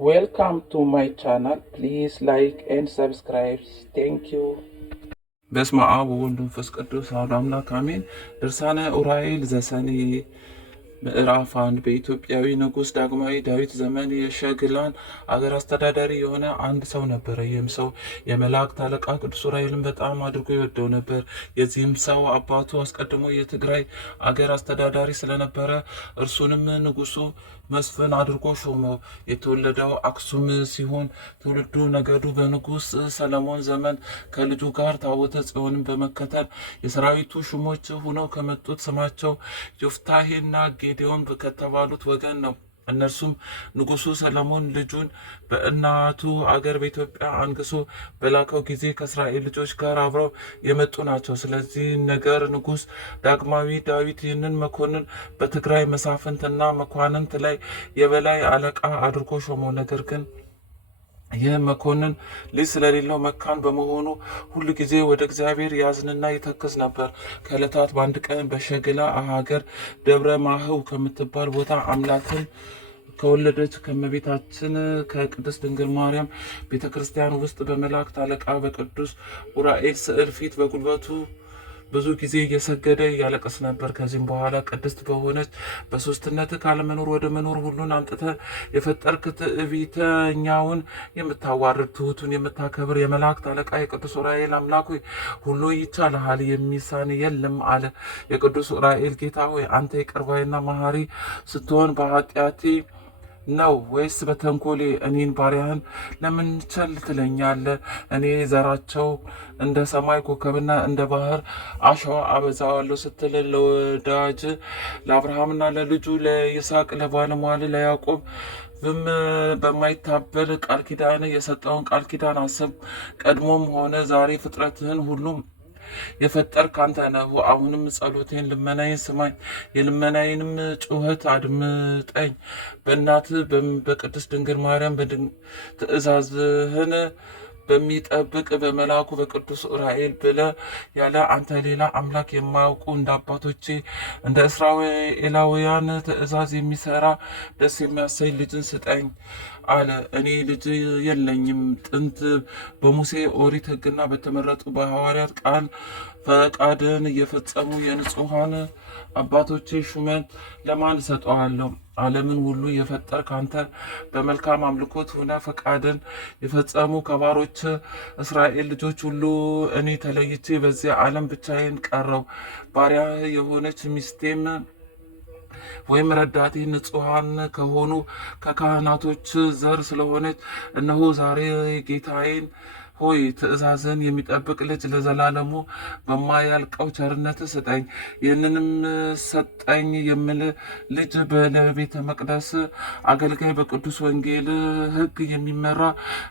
Welcome to my channel. Please like and subscribe. Thank you. በስመ አብ ወወልድ ወመንፈስ ቅዱስ አሐዱ አምላክ አሜን። ድርሳነ ዑራኤል ዘሰኔ ምዕራፍ 1 በኢትዮጵያዊ ንጉሥ ዳግማዊ ዳዊት ዘመን የሸግላን አገር አስተዳዳሪ የሆነ አንድ ሰው ነበረ። ይህም ሰው የመላእክት አለቃ ቅዱስ ዑራኤልን በጣም አድርጎ ይወደው ነበር። የዚህም ሰው አባቱ አስቀድሞ የትግራይ አገር አስተዳዳሪ ስለነበረ እርሱንም ንጉሱ መስፍን አድርጎ ሾመው። የተወለደው አክሱም ሲሆን ትውልዱ ነገዱ በንጉሥ ሰለሞን ዘመን ከልጁ ጋር ታቦተ ጽዮንን በመከተል የሰራዊቱ ሹሞች ሆነው ከመጡት ስማቸው ዮፍታሔና ጌዴዎን ከተባሉት ወገን ነው። እነርሱም ንጉሱ ሰለሞን ልጁን በእናቱ አገር በኢትዮጵያ አንግሶ በላከው ጊዜ ከእስራኤል ልጆች ጋር አብረው የመጡ ናቸው። ስለዚህ ነገር ንጉሥ ዳግማዊ ዳዊት ይህንን መኮንን በትግራይ መሳፍንትና መኳንንት ላይ የበላይ አለቃ አድርጎ ሾመው። ነገር ግን ይህ መኮንን ልጅ ስለሌለው መካን በመሆኑ ሁሉ ጊዜ ወደ እግዚአብሔር ያዝንና ይተክዝ ነበር። ከዕለታት በአንድ ቀን በሸግላ ሀገር ደብረ ማህው ከምትባል ቦታ አምላክን ከወለደች ከእመቤታችን ከቅድስት ድንግል ማርያም ቤተ ክርስቲያን ውስጥ በመላእክት አለቃ በቅዱስ ዑራኤል ስዕል ፊት በጉልበቱ ብዙ ጊዜ እየሰገደ እያለቀስ ነበር። ከዚህም በኋላ ቅድስት በሆነች በሶስትነት ካለመኖር ወደ መኖር ሁሉን አምጥተ የፈጠርክ ትዕቢተኛውን የምታዋርድ ትሑቱን የምታከብር የመላእክት አለቃ የቅዱስ ዑራኤል አምላክ ሆይ ሁሉ ይቻልሃል፣ የሚሳን የለም አለ። የቅዱስ ዑራኤል ጌታ ሆይ አንተ ይቅር ባይና መሐሪ ስትሆን በኃጢአቴ ነው ወይስ በተንኮሌ እኔን ባሪያህን ለምን ቸል ትለኛለህ? እኔ ዘራቸው እንደ ሰማይ ኮከብና እንደ ባህር አሸዋ አበዛዋለሁ ስትል ለወዳጅ ለአብርሃምና ለልጁ ለይስሐቅ ለባለሟል ለያዕቆብ በማይታበል ቃል ኪዳን የሰጠውን ቃል ኪዳን አስብ። ቀድሞም ሆነ ዛሬ ፍጥረትህን ሁሉም የፈጠርክ አንተ ነህ። አሁንም ጸሎቴን ልመናዬን ስማኝ፣ የልመናዬንም ጩኸት አድምጠኝ። በእናትህ በቅድስት ድንግል ማርያም ትእዛዝህን በሚጠብቅ በመልአኩ በቅዱስ ዑራኤል ብለህ ያለ አንተ ሌላ አምላክ የማያውቁ እንደ አባቶቼ እንደ እስራኤላውያን ትእዛዝ የሚሰራ ደስ የሚያሰኝ ልጅን ስጠኝ አለ። እኔ ልጅ የለኝም። ጥንት በሙሴ ኦሪት ሕግና በተመረጡ በሐዋርያት ቃል ፈቃድን እየፈጸሙ የንጹሐን አባቶቼ ሹመት ለማን እሰጠዋለሁ? ዓለምን ሁሉ የፈጠርክ አንተ በመልካም አምልኮት ሆነ ፈቃድን የፈጸሙ ከባሮች እስራኤል ልጆች ሁሉ እኔ ተለይቼ በዚያ ዓለም ብቻዬን ቀረው። ባሪያ የሆነች ሚስቴም ወይም ረዳቴ ንጹሐን ከሆኑ ከካህናቶች ዘር ስለሆነች እነሆ ዛሬ ጌታዬን ሆይ ትእዛዝን የሚጠብቅ ልጅ ለዘላለሙ በማያልቀው ቸርነት ስጠኝ። ይህንንም ሰጠኝ የምል ልጅ በቤተ መቅደስ አገልጋይ በቅዱስ ወንጌል ሕግ የሚመራ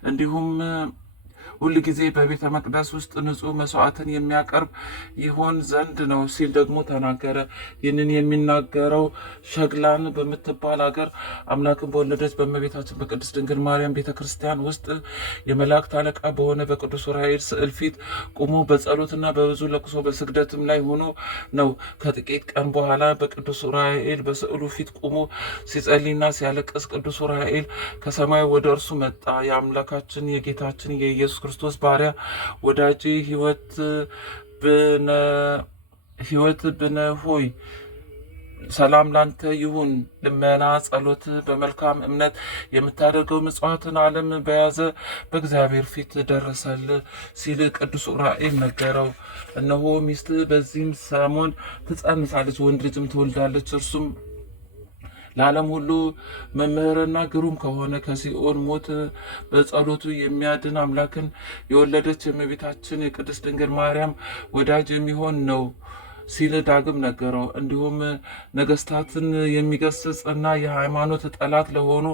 እንዲሁም ሁል ጊዜ በቤተ መቅደስ ውስጥ ንጹሕ መስዋዕትን የሚያቀርብ ይሆን ዘንድ ነው ሲል ደግሞ ተናገረ። ይህንን የሚናገረው ሸግላን በምትባል ሀገር አምላክን በወለደች በእመቤታችን በቅድስት ድንግል ማርያም ቤተ ክርስቲያን ውስጥ የመላእክት አለቃ በሆነ በቅዱስ ዑራኤል ስዕል ፊት ቁሞ በጸሎትና በብዙ ለቅሶ በስግደትም ላይ ሆኖ ነው። ከጥቂት ቀን በኋላ በቅዱስ ዑራኤል በስዕሉ ፊት ቁሞ ሲጸልይና ሲያለቅስ ቅዱስ ዑራኤል ከሰማይ ወደ እርሱ መጣ። የአምላካችን የጌታችን የኢየሱስ ክርስቶስ ባሪያ ወዳጅ ሕይወት ብነ ሆይ ሰላም ላንተ ይሁን። ልመና ጸሎት በመልካም እምነት የምታደርገው ምጽዋትን ዓለም በያዘ በእግዚአብሔር ፊት ደረሰል ሲል ቅዱስ ዑራኤል ነገረው። እነሆ ሚስት በዚህም ሰሞን ትጸንሳለች፣ ወንድ ልጅም ትወልዳለች። እርሱም ለዓለም ሁሉ መምህርና ግሩም ከሆነ ከሲኦል ሞት በጸሎቱ የሚያድን አምላክን የወለደች የእመቤታችን የቅድስት ድንግል ማርያም ወዳጅ የሚሆን ነው ሲል ዳግም ነገረው። እንዲሁም ነገስታትን የሚገስጽ እና የሃይማኖት ጠላት ለሆኑ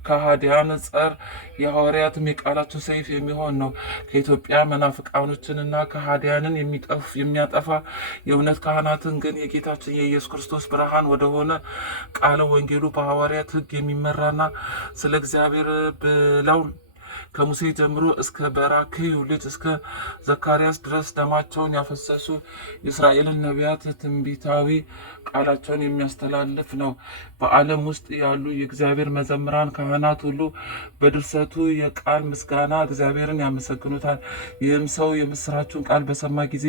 ከሃዲያን ጸር የሐዋርያትም የቃላቸው ሰይፍ የሚሆን ነው። ከኢትዮጵያ መናፍቃኖችንና ከሃዲያንን የሚያጠፋ የእውነት ካህናትን ግን የጌታችን የኢየሱስ ክርስቶስ ብርሃን ወደሆነ ቃለ ወንጌሉ በሐዋርያት ሕግ የሚመራና ስለ እግዚአብሔር ብለው ከሙሴ ጀምሮ እስከ በራክዩ ልጅ እስከ ዘካርያስ ድረስ ደማቸውን ያፈሰሱ የእስራኤልን ነቢያት ትንቢታዊ ቃላቸውን የሚያስተላልፍ ነው። በዓለም ውስጥ ያሉ የእግዚአብሔር መዘምራን ካህናት ሁሉ በድርሰቱ የቃል ምስጋና እግዚአብሔርን ያመሰግኑታል። ይህም ሰው የምስራቹን ቃል በሰማ ጊዜ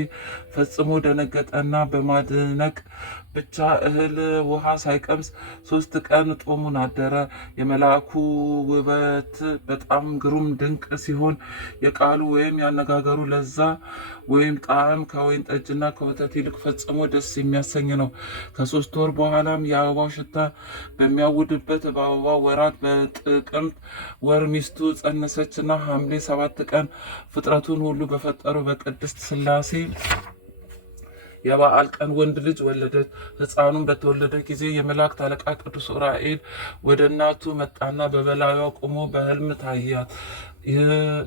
ፈጽሞ ደነገጠና በማድነቅ ብቻ እህል ውሃ ሳይቀምስ 3 ቀን ጦሙን አደረ። የመልአኩ ውበት በጣም ግሩም ድንቅ ሲሆን የቃሉ ወይም ያነጋገሩ ለዛ ወይም ጣዕም ከወይን ጠጅና ከወተት ይልቅ ፈጽሞ ደስ የሚያሰኝ ነው። ከ3 ወር በኋላም የአበባው ሽታ በሚያውድበት በአበባው ወራት በጥቅምት ወር ሚስቱ ጸነሰችና ሐምሌ 7 ቀን ፍጥረቱን ሁሉ በፈጠሩ በቅድስት ሥላሴ የበዓል ቀን ወንድ ልጅ ወለደች። ሕፃኑም በተወለደ ጊዜ የመላእክት አለቃ ቅዱስ ዑራኤል ወደ እናቱ መጣና በበላዩዋ ቆሞ በሕልም ታያት። ይህ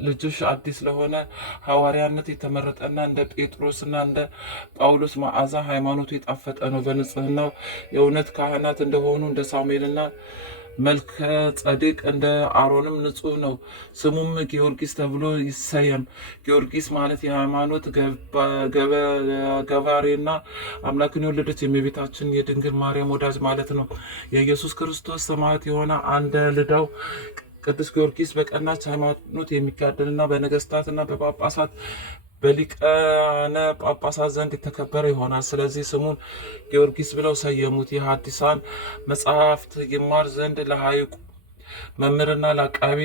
ልጅሽ አዲስ ለሆነ ሐዋርያነት የተመረጠና እንደ ጴጥሮስና እንደ ጳውሎስ መዓዛ ሃይማኖቱ የጣፈጠ ነው። በንጽህናው የእውነት ካህናት እንደሆኑ እንደ ሳሙኤልና መልከ ጸዴቅ እንደ አሮንም ንጹሕ ነው። ስሙም ጊዮርጊስ ተብሎ ይሰየም። ጊዮርጊስ ማለት የሃይማኖት ገባሬና አምላክን የወለደች የእመቤታችን የድንግል ማርያም ወዳጅ ማለት ነው። የኢየሱስ ክርስቶስ ሰማዕት የሆነ አንደ ልዳው ቅዱስ ጊዮርጊስ በቀናች ሃይማኖት የሚጋደልና በነገስታትና በጳጳሳት በሊቃነ ጳጳሳት ዘንድ የተከበረ ይሆናል። ስለዚህ ስሙን ጊዮርጊስ ብለው ሰየሙት። የሐዲሳን መጽሐፍት ይማር ዘንድ ለሐይቁ መምህርና ለአቃቤ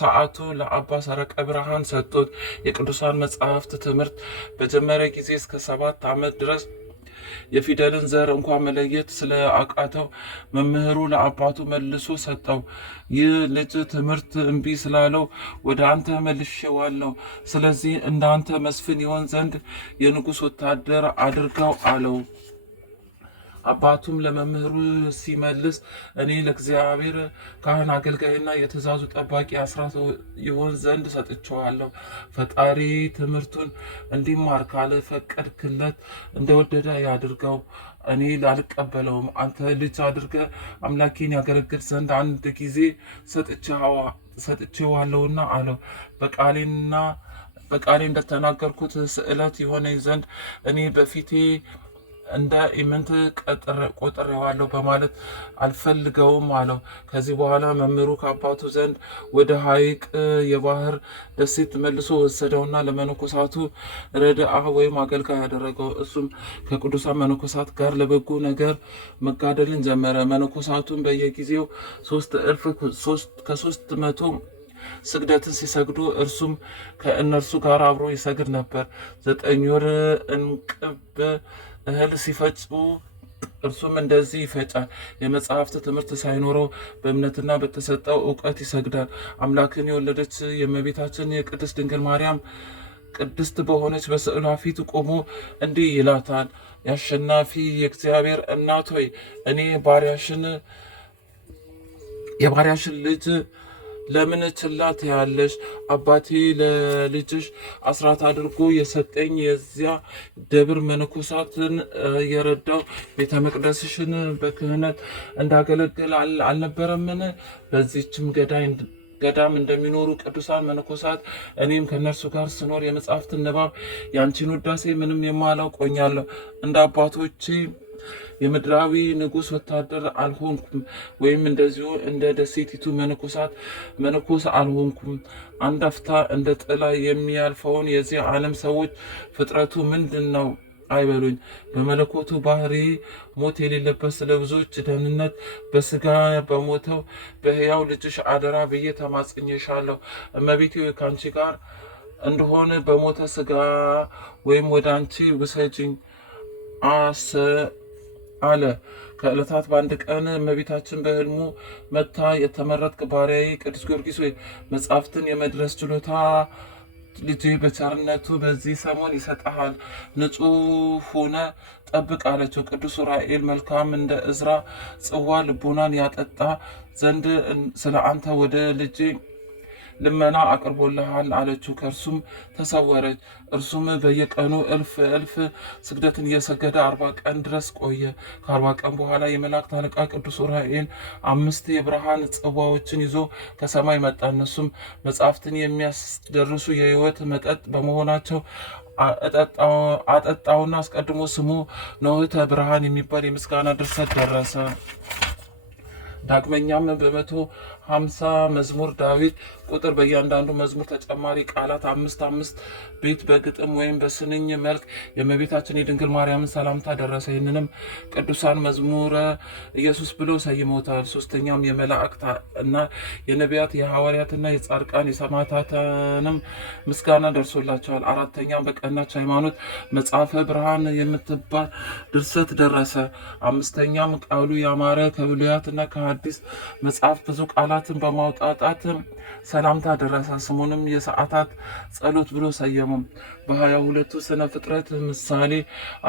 ሰዓቱ ለአባ ሰረቀ ብርሃን ሰጡት። የቅዱሳን መጽሐፍት ትምህርት በጀመረ ጊዜ እስከ 7 ዓመት ድረስ የፊደልን ዘር እንኳን መለየት ስለ አቃተው መምህሩ ለአባቱ መልሶ ሰጠው። ይህ ልጅ ትምህርት እምቢ ስላለው ወደ አንተ መልሼዋለሁ፣ ስለዚህ እንዳንተ መስፍን ይሆን ዘንድ የንጉሥ ወታደር አድርገው አለው። አባቱም ለመምህሩ ሲመልስ እኔ ለእግዚአብሔር ካህን አገልጋይና የትእዛዙ ጠባቂ አስራት ይሆን ዘንድ ሰጥቼዋለሁ። ፈጣሪ ትምህርቱን እንዲማር ካልፈቀድክለት እንደወደደ ያድርገው። እኔ ላልቀበለውም። አንተ ልጅ አድርገ አምላኬን ያገለግል ዘንድ አንድ ጊዜ ሰጥቼዋለሁና አለው። በቃሌ እንደተናገርኩት ስዕለት የሆነኝ ዘንድ እኔ በፊቴ እንደ ኢምንት ቆጥሬዋለሁ በማለት አልፈልገውም አለው። ከዚህ በኋላ መምህሩ ከአባቱ ዘንድ ወደ ሐይቅ የባህር ደሴት መልሶ ወሰደውና ለመነኮሳቱ ረድአ ወይም አገልጋይ ያደረገው። እሱም ከቅዱሳን መነኮሳት ጋር ለበጎ ነገር መጋደልን ጀመረ። መነኮሳቱን በየጊዜው 300 ስግደትን ሲሰግዱ እርሱም ከእነርሱ ጋር አብሮ ይሰግድ ነበር። 9 ወር እንቅብ እህል ሲፈጩ እርሱም እንደዚህ ይፈጫል። የመጽሐፍት ትምህርት ሳይኖረው በእምነትና በተሰጠው እውቀት ይሰግዳል። አምላክን የወለደች የእመቤታችን የቅድስት ድንግል ማርያም ቅድስት በሆነች በስዕሏ ፊት ቆሞ እንዲህ ይላታል። የአሸናፊ የእግዚአብሔር እናት ሆይ እኔ የባሪያሽን ልጅ ለምን ችላ ትያለሽ? አባቴ ለልጅሽ አስራት አድርጎ የሰጠኝ የዚያ ደብር መነኮሳትን የረዳው ቤተ መቅደስሽን በክህነት እንዳገለግል አልነበረምን? በዚህችም ገዳም እንደሚኖሩ ቅዱሳን መነኮሳት እኔም ከእነርሱ ጋር ስኖር የመጽሐፍትን ንባብ ያንቺን ውዳሴ ምንም የማላውቅ ሆኛለሁ። እንደ አባቶቼ የምድራዊ ንጉሥ ወታደር አልሆንኩም፣ ወይም እንደዚሁ እንደ ደሴቲቱ መነኮስ አልሆንኩም። አንድ አፍታ እንደ ጥላ የሚያልፈውን የዚህ ዓለም ሰዎች ፍጥረቱ ምንድን ነው አይበሉኝ። በመለኮቱ ባህሪ ሞት የሌለበት ስለ ብዙዎች ደህንነት በስጋ በሞተው በሕያው ልጅሽ አደራ ብዬ ተማጽኜሻለሁ። እመቤቴ ከአንቺ ጋር እንደሆነ በሞተ ስጋ ወይም ወደ አንቺ ውሰጅኝ አለ። ከዕለታት በአንድ ቀን እመቤታችን በሕልሙ መጥታ የተመረጥክ ባሪያዬ ቅዱስ ጊዮርጊስ ወይ መጽሐፍትን የመድረስ ችሎታ ልጄ በቸርነቱ በዚህ ሰሞን ይሰጠሃል፣ ንጹሕ ሆነ ጠብቅ አለችው። ቅዱስ ዑራኤል መልካም እንደ እዝራ ጽዋ ልቦናን ያጠጣ ዘንድ ስለ አንተ ወደ ልጄ ልመና አቅርቦልሃል አለችው። ከእርሱም ተሰወረች። እርሱም በየቀኑ እልፍ ስግደትን እየሰገደ 40 ቀን ድረስ ቆየ። ከ40 ቀን በኋላ የመላእክት አለቃ ቅዱስ ዑራኤል 5 የብርሃን ጽዋዎችን ይዞ ከሰማይ መጣ። እነሱም መጻሕፍትን የሚያስደርሱ የሕይወት መጠጥ በመሆናቸው አጠጣውና አስቀድሞ ስሙ ኖኅተ ብርሃን የሚባል የምስጋና ድርሰት ደረሰ። ዳግመኛም በ150 መዝሙር ዳዊት ቁጥር በእያንዳንዱ መዝሙር ተጨማሪ ቃላት 5 ቤት በግጥም ወይም በስንኝ መልክ የእመቤታችን የድንግል ማርያምን ሰላምታ ደረሰ። ይህንንም ቅዱሳን መዝሙረ ኢየሱስ ብሎ ሰይሞታል። ሶስተኛም የመላእክት እና የነቢያት የሐዋርያትና የጻድቃን የሰማዕታትንም ምስጋና ደርሶላቸዋል። አራተኛም በቀናች ሃይማኖት መጽሐፈ ብርሃን የምትባል ድርሰት ደረሰ። አምስተኛም ቃሉ ያማረ ከብሉያትና ከሐዲስ መጽሐፍ ብዙ ቃላትን በማውጣጣት ሰላምታ ደረሰ። ስሙንም የሰዓታት ጸሎት ብሎ ሰየሙ። በ22ቱ ስነ ፍጥረት ምሳሌ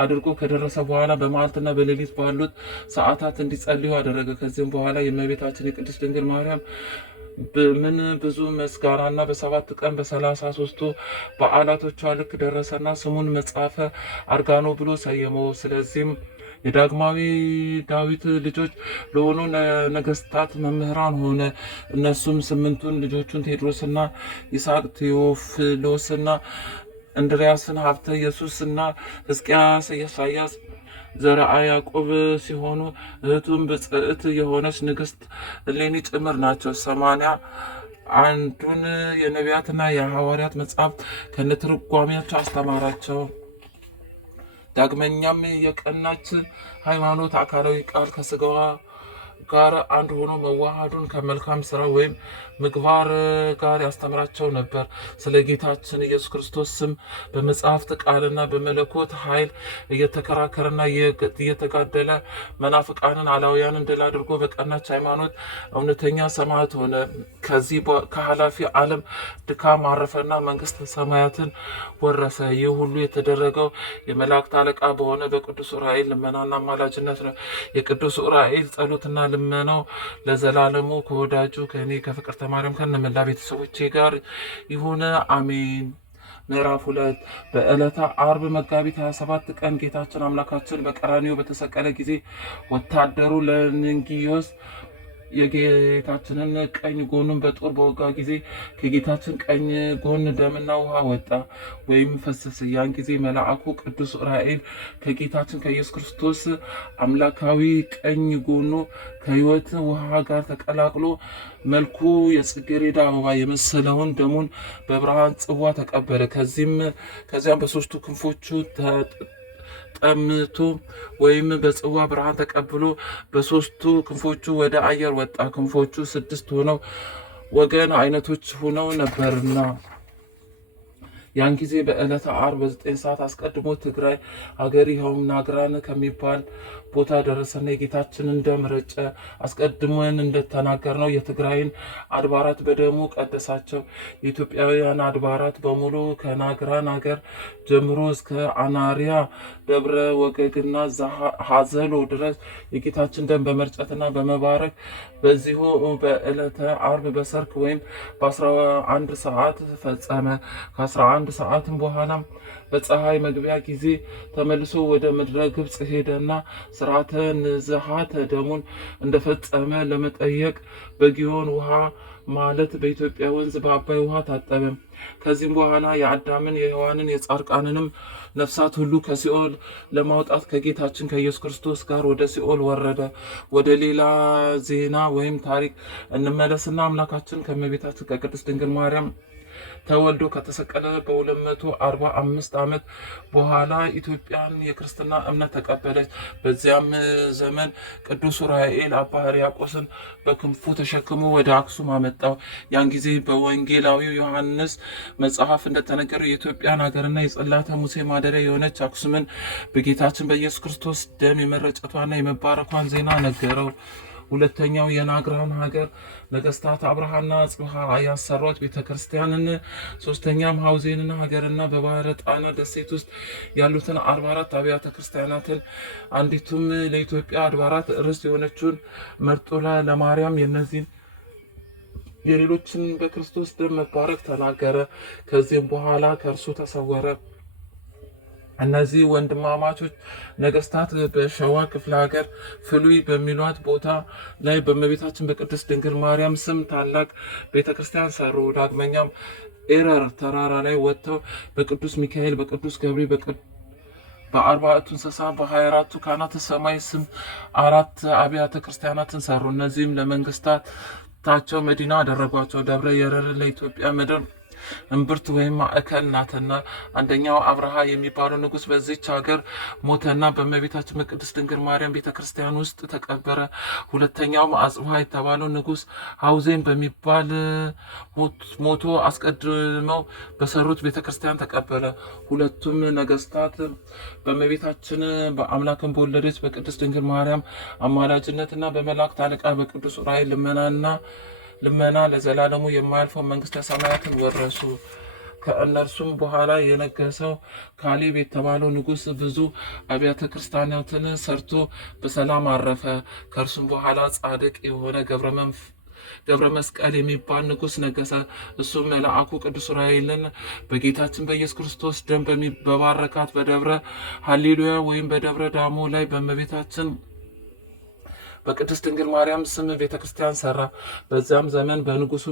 አድርጎ ከደረሰ በኋላ በመዓልትና በሌሊት ባሉት ሰዓታት እንዲጸልዩ አደረገ። ከዚህም በኋላ የእመቤታችን የቅድስት ድንግል ማርያም ብዙ ምስጋናና በ7 ቀን በ33ቱ በዓላቶቿ ልክ ደረሰና ስሙን መጽሐፈ አርጋኖ ብሎ ሰየመው። ስለዚህም የዳግማዊ ዳዊት ልጆች ለሆኑ ነገስታት መምህራን ሆነ። እነሱም 8ቱን ልጆቹን ቴዎድሮስና ይስሐቅ፣ ቴዎፍሎስና እንድርያስን፣ ሀብተ ኢየሱስና ሕዝቅያስ፣ ኢሳያስ፣ ዘርአ ያዕቆብ ሲሆኑ እህቱም ብጽዕት የሆነች ንግስት እሌኒ ጭምር ናቸው። 81ዱን የነቢያትና የሐዋርያት መጽሐፍት ከነትርጓሜያቸው አስተማራቸው። ዳግመኛም የቀናች ሃይማኖት አካላዊ ቃል ከስጋዋ ጋር አንድ ሆኖ መዋሃዱን ከመልካም ስራ ወይም ምግባር ጋር ያስተምራቸው ነበር። ስለ ጌታችን ኢየሱስ ክርስቶስ ስም በመጽሐፍት ቃልና በመለኮት ኃይል እየተከራከረና እየተጋደለ መናፍቃንን አላውያንን ድል አድርጎ በቀናች ሃይማኖት እውነተኛ ሰማዕት ሆነ። ከዚህ ከኃላፊ ዓለም ድካም አረፈና መንግስተ ሰማያትን ወረሰ። ይህ ሁሉ የተደረገው የመላእክት አለቃ በሆነ በቅዱስ ዑራኤል ልመናና አማላጅነት ነው። የቅዱስ ዑራኤል ጸሎትና ልመናው ለዘላለሙ ከወዳጁ ከእኔ ከፍቅርተ ማርያም ከነመላ ቤተሰቦቼ ጋር ይሁን፣ አሜን። ምዕራፍ 2 በዕለተ አርብ መጋቢት 27 ቀን ጌታችን አምላካችን በቀራንዮ በተሰቀለ ጊዜ ወታደሩ ለንጊዮስ የጌታችንን ቀኝ ጎኑን በጦር በወጋ ጊዜ ከጌታችን ቀኝ ጎን ደምና ውሃ ወጣ ወይም ፈሰሰ። ያን ጊዜ መልአኩ ቅዱስ ዑራኤል ከጌታችን ከኢየሱስ ክርስቶስ አምላካዊ ቀኝ ጎኑ ከሕይወት ውሃ ጋር ተቀላቅሎ መልኩ የጽጌረዳ አበባ የመሰለውን ደሙን በብርሃን ጽዋ ተቀበለ። ከዚያም በሶስቱ ክንፎቹ ጠምቶ ወይም በጽዋ ብርሃን ተቀብሎ በሶስቱ ክንፎቹ ወደ አየር ወጣ። ክንፎቹ 6 ሆነው ወገን አይነቶች ሆነው ነበርና ያን ጊዜ በዕለተ ዓርብ በ9 ሰዓት አስቀድሞ ትግራይ ሀገር ይኸውም ናግራን ከሚባል ቦታ ደረሰና የጌታችንን ደም ረጨ። አስቀድሞን እንደተናገርነው የትግራይን አድባራት በደሙ ቀደሳቸው። የኢትዮጵያውያን አድባራት በሙሉ ከናግራን ሀገር ጀምሮ እስከ አናሪያ ደብረ ወገግና ሀዘሎ ድረስ የጌታችን ደም በመርጨትና በመባረክ በዚሁ በዕለተ ዓርብ በሰርክ ወይም በ11 ሰዓት ፈጸመ። ከ11 ሰዓትም በኋላ በፀሐይ መግቢያ ጊዜ ተመልሶ ወደ ምድረ ግብፅ ሄደና ስርዓተ ንዝሃተ ደሙን እንደፈጸመ ለመጠየቅ በጊዮን ውሃ ማለት በኢትዮጵያ ወንዝ በአባይ ውሃ ታጠበ። ከዚህም በኋላ የአዳምን የሔዋንን የጻድቃንንም ነፍሳት ሁሉ ከሲኦል ለማውጣት ከጌታችን ከኢየሱስ ክርስቶስ ጋር ወደ ሲኦል ወረደ። ወደ ሌላ ዜና ወይም ታሪክ እንመለስና አምላካችን ከእመቤታችን ከቅድስት ድንግል ማርያም ተወልዶ ከተሰቀለ በ245 ዓመት በኋላ ኢትዮጵያን የክርስትና እምነት ተቀበለች። በዚያም ዘመን ቅዱስ ዑራኤል አባ ሕርያቆስን በክንፉ ተሸክሞ ወደ አክሱም አመጣው። ያን ጊዜ በወንጌላዊው ዮሐንስ መጽሐፍ እንደተነገረው የኢትዮጵያን ሀገርና የጽላተ ሙሴ ማደሪያ የሆነች አክሱምን በጌታችን በኢየሱስ ክርስቶስ ደም የመረጨቷና የመባረኳን ዜና ነገረው። ሁለተኛው የናግራን ሀገር ነገስታት አብርሃና አጽብሃ ያሰሯት ቤተክርስቲያንን፣ ሶስተኛም ሐውዜንን ሀገርና በባህረ ጣና ደሴት ውስጥ ያሉትን 44 አብያተ ክርስቲያናትን፣ አንዲቱም ለኢትዮጵያ አድባራት ርስት የሆነችውን መርጦላ ለማርያም የነዚህን የሌሎችን በክርስቶስ ደም መባረክ ተናገረ። ከዚህም በኋላ ከእርሱ ተሰወረ። እነዚህ ወንድማማቾች ነገስታት በሸዋ ክፍለ ሀገር ፍሉይ በሚሏት ቦታ ላይ በእመቤታችን በቅድስት ድንግል ማርያም ስም ታላቅ ቤተክርስቲያን ሰሩ። ዳግመኛም ኤረር ተራራ ላይ ወጥተው በቅዱስ ሚካኤል፣ በቅዱስ ገብርኤል፣ በ40ቱ እንስሳ በ24ቱ ካህናተ ሰማይ ስም 4 አብያተ ክርስቲያናትን ሰሩ። እነዚህም ለመንግስታቸው መዲና አደረጓቸው። ደብረ ኤረር ለኢትዮጵያ ምድር እምብርት ወይም ማዕከል ናትና። አንደኛው አብርሃ የሚባለው ንጉስ በዚች ሀገር ሞተና በእመቤታችን በቅድስት ድንግል ማርያም ቤተክርስቲያን ውስጥ ተቀበረ። ሁለተኛው አጽብሃ የተባለው ንጉስ ሐውዜን በሚባል ሞቶ አስቀድመው በሰሩት ቤተክርስቲያን ተቀበለ። ሁለቱም ነገስታት በእመቤታችን በአምላክን በወለደች በቅድስት ድንግል ማርያም አማላጅነትና በመላእክት አለቃ በቅዱስ ዑራኤል ልመና ለዘላለሙ የማያልፈው መንግስተ ሰማያትን ወረሱ። ከእነርሱም በኋላ የነገሰው ካሌብ የተባለው ንጉስ ብዙ አብያተ ክርስቲያናትን ሰርቶ በሰላም አረፈ። ከእርሱም በኋላ ጻድቅ የሆነ ገብረ መስቀል የሚባል ንጉስ ነገሰ። እሱም መልአኩ ቅዱስ ዑራኤልን በጌታችን በኢየሱስ ክርስቶስ ደም በባረካት በደብረ ሃሌሉያ ወይም በደብረ ዳሞ ላይ በእመቤታችን በቅድስት ድንግል ማርያም ስም ቤተክርስቲያን ሰራ። በዚያም ዘመን በንጉሱ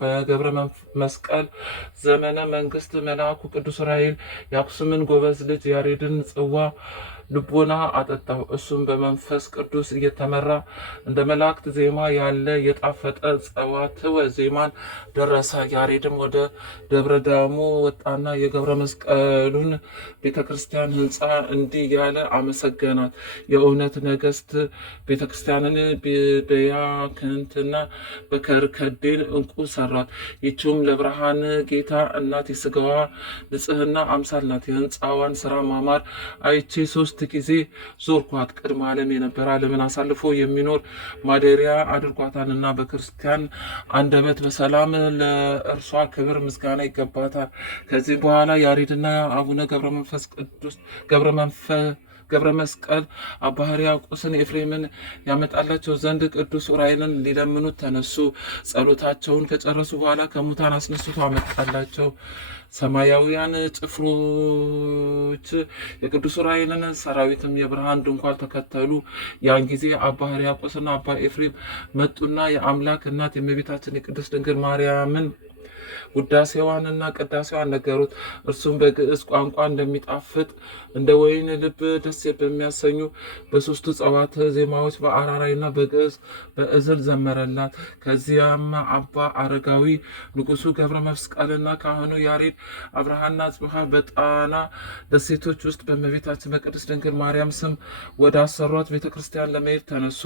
በገብረ መስቀል ዘመነ መንግስት መልአኩ ቅዱስ ዑራኤል የአክሱምን ጎበዝ ልጅ ያሬድን ጽዋ ልቦና አጠጣው። እሱም በመንፈስ ቅዱስ እየተመራ እንደ መላእክት ዜማ ያለ የጣፈጠ ጸዋትወ ዜማን ደረሰ። ያሬድም ወደ ደብረ ዳሞ ወጣና የገብረ መስቀሉን ቤተክርስቲያን ህንፃ እንዲህ ያለ አመሰገናት። የእውነት ነገስት ቤተክርስቲያንን በያክንትና በከርከዴን እንቁ ሰራት። ይችውም ለብርሃን ጌታ እናት የስጋዋ ንጽህና አምሳል ናት። የህንፃዋን ስራ ማማር አይቼ 3 ጊዜ ዞርኳት። ቅድመ ዓለም የነበረ ዓለምን አሳልፎ የሚኖር ማደሪያ አድርጓታልና በክርስቲያን አንደበት በሰላም ለእርሷ ክብር ምስጋና ይገባታል። ከዚህ በኋላ ያሬድና አቡነ ገብረ መስቀል አባ ሕርያቆስን ኤፍሬምን ያመጣላቸው ዘንድ ቅዱስ ዑራኤልን ሊለምኑት ተነሱ። ጸሎታቸውን ከጨረሱ በኋላ ከሙታን አስነስቶ አመጣላቸው። ሰማያውያን ጭፍሮች የቅዱስ ዑራኤልን ሰራዊትም የብርሃን ድንኳን ተከተሉ። ያን ጊዜ አባ ሕርያቆስና አባ ኤፍሬም መጡና የአምላክ እናት የእመቤታችን የቅድስት ድንግል ማርያምን ውዳሴዋንና ቅዳሴዋን ነገሩት። እርሱም በግዕዝ ቋንቋ እንደሚጣፍጥ እንደ ወይን ልብ ደስ በሚያሰኙ በሶስቱ ጸዋተ ዜማዎች በአራራይና በግዕዝ በእዝል ዘመረላት። ከዚያም አባ አረጋዊ ንጉሱ ገብረ መስቀልና ካህኑ ያሬድ አብርሃና አጽብሃ በጣና ደሴቶች ውስጥ በእመቤታችን በቅድስት ድንግል ማርያም ስም ወደ አሰሯት ቤተክርስቲያን ለመሄድ ተነሱ።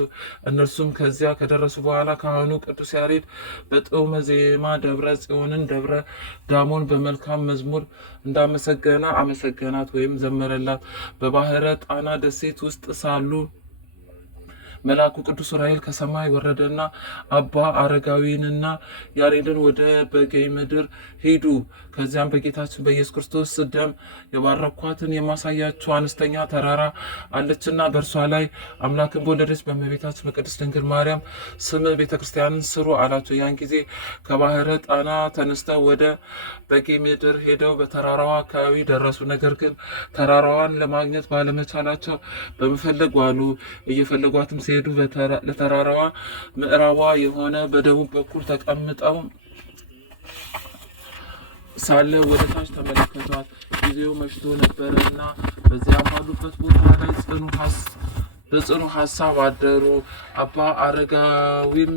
እነርሱም ከዚያ ከደረሱ በኋላ ካህኑ ቅዱስ ያሬድ በጥዑመ ዜማ ደብረ ጽዮንን ደብረ ዳሞን በመልካም መዝሙር እንዳመሰገና አመሰገናት ወይም ዘመረላት። በባህረ ጣና ደሴት ውስጥ ሳሉ መልአኩ ቅዱስ ዑራኤል ከሰማይ ወረደና አባ አረጋዊንና ያሬድን ወደ በጌ ምድር ሄዱ። ከዚያም በጌታችን በኢየሱስ ክርስቶስ ደም የባረኳትን የማሳያቸው አነስተኛ ተራራ አለችና በእርሷ ላይ አምላክን በወለደች በእመቤታችን በቅድስት ድንግል ማርያም ስም ቤተክርስቲያንን ስሩ አላቸው። ያን ጊዜ ከባህረ ጣና ተነስተው ወደ በጌ ምድር ሄደው በተራራዋ አካባቢ ደረሱ። ነገር ግን ተራራዋን ለማግኘት ባለመቻላቸው በመፈለግ ዋሉ። እየፈለጓትም ሲሄዱ ለተራራዋ ምዕራቧ የሆነ በደቡብ በኩል ተቀምጠው ሳለ ወደ ታች ተመለከቷት። ጊዜው መሽቶ ነበረና በዚያ ባሉበት ቦታ ላይ በጽኑ ሀሳብ አደሩ። አባ አረጋዊም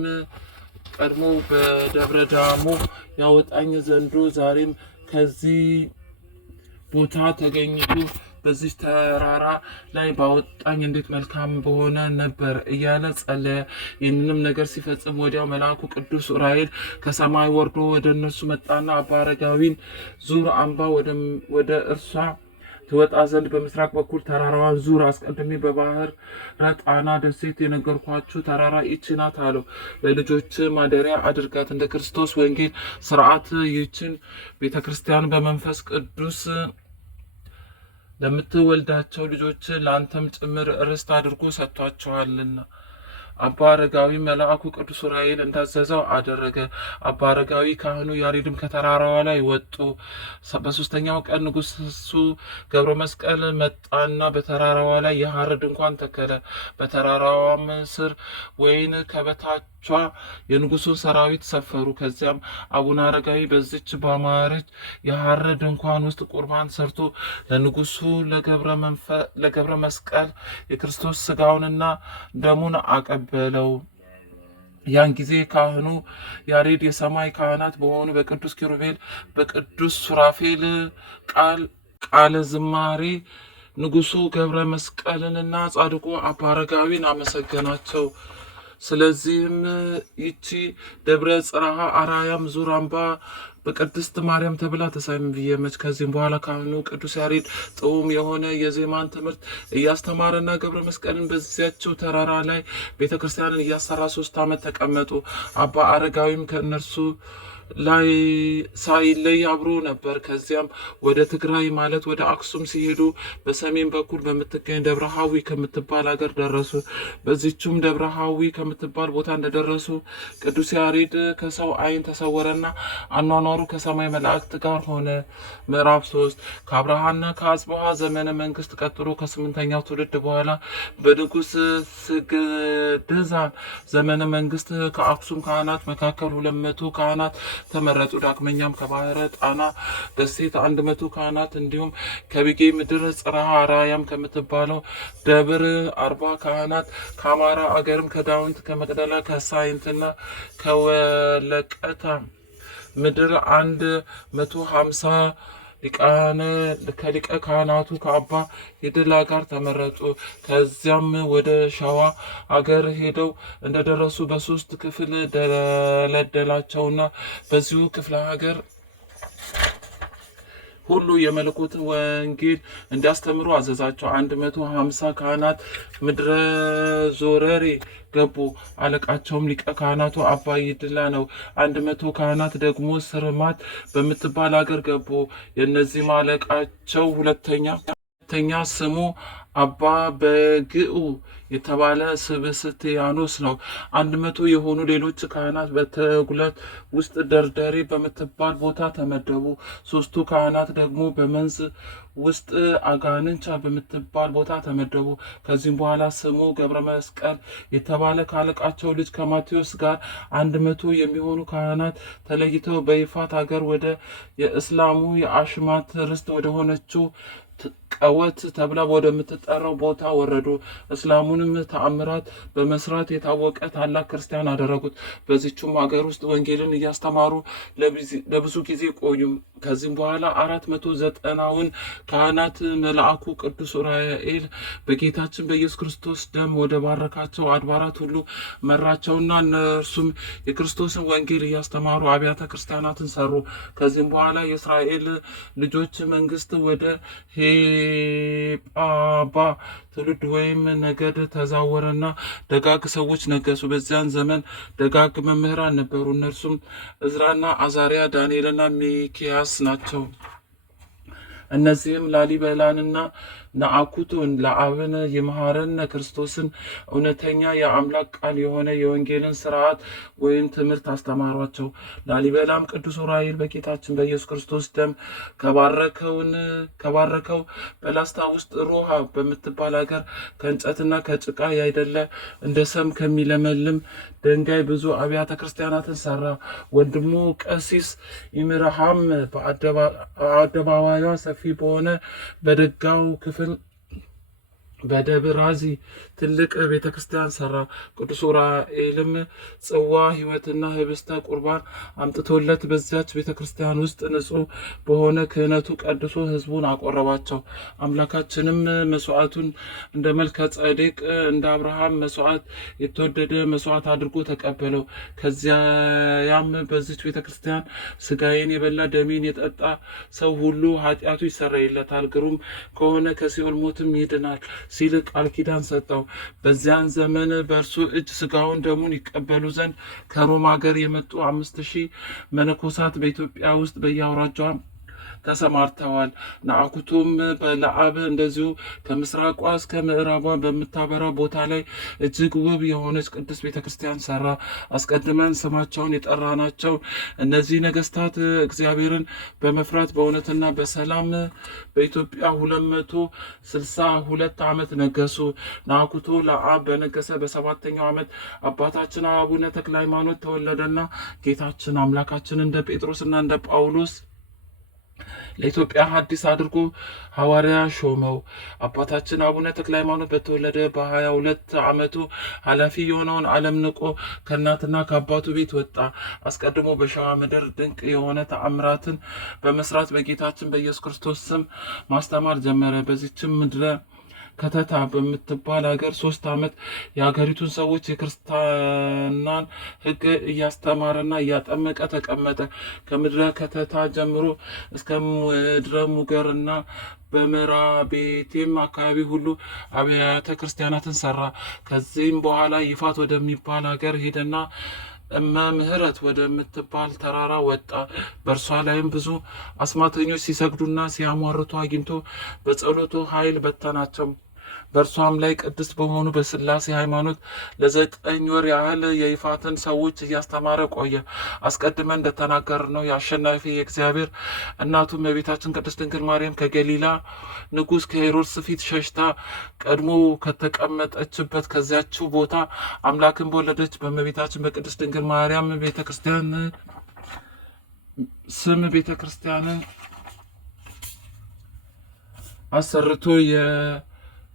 ቀድሞ በደብረ ዳሞ ያወጣኝ ዘንዶ ዛሬም ከዚህ ቦታ ተገኝቶ በዚህ ተራራ ላይ ባወጣኝ እንዴት መልካም በሆነ ነበር እያለ ጸለየ። ይህንንም ነገር ሲፈጽም ወዲያው መልአኩ ቅዱስ ዑራኤል ከሰማይ ወርዶ ወደ እነርሱ መጣና አባ አረጋዊን ዙር አምባ ወደ እርሷ ትወጣ ዘንድ በምስራቅ በኩል ተራራዋን ዙር። አስቀድሜ በባህር ጣና ደሴት የነገርኳችሁ ተራራ ይህች ናት አለው። ለልጆች ማደሪያ አድርጋት። እንደ ክርስቶስ ወንጌል ስርዓት ይህችን ቤተክርስቲያን በመንፈስ ቅዱስ ለምትወልዳቸው ልጆች ለአንተም ጭምር ርስት አድርጎ ሰጥቷቸዋልና አባ አረጋዊ መልአኩ ቅዱስ ዑራኤል እንዳዘዘው አደረገ። አባ አረጋዊ ካህኑ ያሬድም ከተራራዋ ላይ ወጡ። በሶስተኛው ቀን ንጉሱ ገብረ መስቀል መጣና በተራራዋ ላይ የሐር ድንኳን ተከለ። በተራራዋም ስር ወይን ከበታቿ የንጉሱን ሰራዊት ሰፈሩ። ከዚያም አቡነ አረጋዊ በዚች ባማረች የሐር ድንኳን ውስጥ ቁርባን ሰርቶ ለንጉሱ ለገብረ መስቀል የክርስቶስ ስጋውንና ደሙን አቀበለው። ያን ጊዜ ካህኑ ያሬድ የሰማይ ካህናት በሆኑ በቅዱስ ኪሩቤል በቅዱስ ሱራፌል ቃለ ዝማሬ ንጉሱ ገብረ መስቀልንና ጻድቁ አባ አረጋዊን አመሰገናቸው። ስለዚህም ይቺ ደብረ ጽርሐ አርያም ዙራምባ በቅድስት ማርያም ተብላ ተሰየመች። ከዚህም በኋላ ካህኑ ቅዱስ ያሬድ ጥዑም የሆነ የዜማን ትምህርት እያስተማረና ገብረ መስቀልን በዚያችው ተራራ ላይ ቤተ ክርስቲያንን እያሰራ 3 ዓመት ተቀመጡ። አባ አረጋዊም ከእነርሱ ላይ ሳይለይ አብሮ ነበር። ከዚያም ወደ ትግራይ ማለት ወደ አክሱም ሲሄዱ በሰሜን በኩል በምትገኝ ደብረ ሐዊ ከምትባል ሀገር ደረሱ። በዚችም ደብረ ሐዊ ከምትባል ቦታ እንደደረሱ ቅዱስ ያሬድ ከሰው ዓይን ተሰወረና አኗኗሩ ከሰማይ መላእክት ጋር ሆነ። ምዕራፍ 3 ከአብርሃና ከአጽብሃ ዘመነ መንግስት ቀጥሎ ከ8ኛው ትውልድ በኋላ በንጉሥ ስግድዛን ዘመነ መንግስት ከአክሱም ካህናት መካከል 200 ካህናት ተመረጡ። ዳግመኛም ከባህረ ጣና ደሴት 100 ካህናት እንዲሁም ከቢጌ ምድር ጽርሐ አርያም ከምትባለው ደብር 40 ካህናት ከአማራ አገርም ከዳዊት ከመቅደላ ከሳይንትና ከወለቀታ ምድር 150 ከሊቀ ካህናቱ ከአባ ይድላ ጋር ተመረጡ። ከዚያም ወደ ሸዋ አገር ሄደው እንደደረሱ በ3 ክፍል ደለደላቸውና በዚሁ ክፍለ ሀገር ሁሉ የመለኮት ወንጌል እንዲያስተምሩ አዘዛቸው። 150 ካህናት ምድረ ዞረሬ ገቡ። አለቃቸውም ሊቀ ካህናቱ አባ ይድላ ነው። 100 ካህናት ደግሞ ስርማት በምትባል ሀገር ገቡ። የእነዚህም አለቃቸው ሁለተኛ ስሙ አባ በግኡ የተባለ ስብስቲያኖስ ነው። 100 የሆኑ ሌሎች ካህናት በተጉለት ውስጥ ደርደሬ በምትባል ቦታ ተመደቡ። 3ቱ ካህናት ደግሞ በመንዝ ውስጥ አጋንንቻ በምትባል ቦታ ተመደቡ። ከዚህም በኋላ ስሙ ገብረ መስቀል የተባለ ካለቃቸው ልጅ ከማቴዎስ ጋር 100 የሚሆኑ ካህናት ተለይተው በይፋት ሀገር ወደ የእስላሙ የአሽማት ርስት ወደሆነችው ቀወት ተብላ ወደምትጠራው ቦታ ወረዱ። እስላሙንም ተአምራት በመስራት የታወቀ ታላቅ ክርስቲያን አደረጉት። በዚቹም ሀገር ውስጥ ወንጌልን እያስተማሩ ለብዙ ጊዜ ቆዩ። ከዚህም በኋላ 490ውን ካህናት መልአኩ ቅዱስ ዑራኤል በጌታችን በኢየሱስ ክርስቶስ ደም ወደ ባረካቸው አድባራት ሁሉ መራቸውና እነርሱም የክርስቶስን ወንጌል እያስተማሩ አብያተ ክርስቲያናትን ሰሩ። ከዚህም በኋላ የእስራኤል ልጆች መንግስት ወደ ሄጳባ ትውልድ ወይም ነገድ ተዛወረና ደጋግ ሰዎች ነገሱ። በዚያን ዘመን ደጋግ መምህራን ነበሩ። እነርሱም እዝራና አዛሪያ፣ ዳንኤልና ሚኪያስ ናቸው። እነዚህም ላሊበላንና ነአኩቶን ለአብን የመሐረነ ክርስቶስን እውነተኛ የአምላክ ቃል የሆነ የወንጌልን ስርዓት ወይም ትምህርት አስተማሯቸው። ላሊበላም ቅዱስ ዑራኤል በጌታችን በኢየሱስ ክርስቶስ ደም ከባረከው በላስታ ውስጥ ሮሃ በምትባል ሀገር ከእንጨትና ከጭቃ ያይደለ እንደ ሰም ከሚለመልም ድንጋይ ብዙ አብያተ ክርስቲያናትን ሰራ። ወንድሙ ቀሲስ ይምርሃም በአደባባዩ ሰፊ በሆነ በደጋው ክፍል በደብራዚ ትልቅ ቤተ ክርስቲያን ሰራ። ቅዱስ ዑራኤልም ጽዋ ሕይወትና ህብስተ ቁርባን አምጥቶለት በዚያች ቤተ ክርስቲያን ውስጥ ንጹሕ በሆነ ክህነቱ ቀድሶ ሕዝቡን አቆረባቸው። አምላካችንም መስዋዕቱን እንደ መልከ ጸዴቅ እንደ አብርሃም መስዋዕት የተወደደ መስዋዕት አድርጎ ተቀበለው። ከዚያም በዚች ቤተ ክርስቲያን ስጋዬን የበላ ደሜን የጠጣ ሰው ሁሉ ኃጢአቱ ይሰረይለታል፣ ግሩም ከሆነ ከሲኦል ሞትም ይድናል ሲል ቃል ኪዳን ሰጠው። በዚያን ዘመን በእርሱ እጅ ስጋውን ደሙን ይቀበሉ ዘንድ ከሮም ሀገር የመጡ 5000 መነኮሳት በኢትዮጵያ ውስጥ በየአውራጃዋ ተሰማርተዋል። ናአኩቶም ለአብ እንደዚሁ ከምስራቋ እስከ ምዕራቧ በምታበራ ቦታ ላይ እጅግ ውብ የሆነች ቅድስት ቤተክርስቲያን ሰራ። አስቀድመን ስማቸውን የጠራናቸው እነዚህ ነገስታት እግዚአብሔርን በመፍራት በእውነትና በሰላም በኢትዮጵያ 262 ዓመት ነገሱ። ናኩቶ ለአብ በነገሰ በሰባተኛው ዓመት አባታችን አቡነ ተክለ ሃይማኖት ተወለደና ጌታችን አምላካችን እንደ ጴጥሮስና እንደ ጳውሎስ ለኢትዮጵያ ሐዲስ አድርጎ ሐዋርያ ሾመው። አባታችን አቡነ ተክለ ሃይማኖት በተወለደ በ22 ዓመቱ ኃላፊ የሆነውን ዓለም ንቆ ከእናትና ከአባቱ ቤት ወጣ። አስቀድሞ በሸዋ ምድር ድንቅ የሆነ ተአምራትን በመስራት በጌታችን በኢየሱስ ክርስቶስ ስም ማስተማር ጀመረ። በዚችም ምድረ ከተታ በምትባል ሀገር 3 ዓመት የሀገሪቱን ሰዎች የክርስትናን ሕግ እያስተማረና እያጠመቀ ተቀመጠ። ከምድረ ከተታ ጀምሮ እስከ ምድረ ሙገርና በመራቤቴም አካባቢ ሁሉ አብያተ ክርስቲያናትን ሰራ። ከዚህም በኋላ ይፋት ወደሚባል ሀገር ሄደና እመ ምህረት ወደምትባል ተራራ ወጣ። በእርሷ ላይም ብዙ አስማተኞች ሲሰግዱና ሲያሟርቱ አግኝቶ በጸሎቱ ኃይል በተናቸው። በእርሷም ላይ ቅድስት በሆኑ በስላሴ ሃይማኖት ለ9 ወር ያህል የይፋትን ሰዎች እያስተማረ ቆየ። አስቀድመን እንደተናገር ነው የአሸናፊ የእግዚአብሔር እናቱ እመቤታችን ቅድስት ድንግል ማርያም ከገሊላ ንጉሥ ከሄሮድስ ፊት ሸሽታ ቀድሞ ከተቀመጠችበት ከዚያችው ቦታ አምላክን በወለደች በእመቤታችን በቅድስት ድንግል ማርያም ቤተክርስቲያን ስም ቤተክርስቲያንን አሰርቶ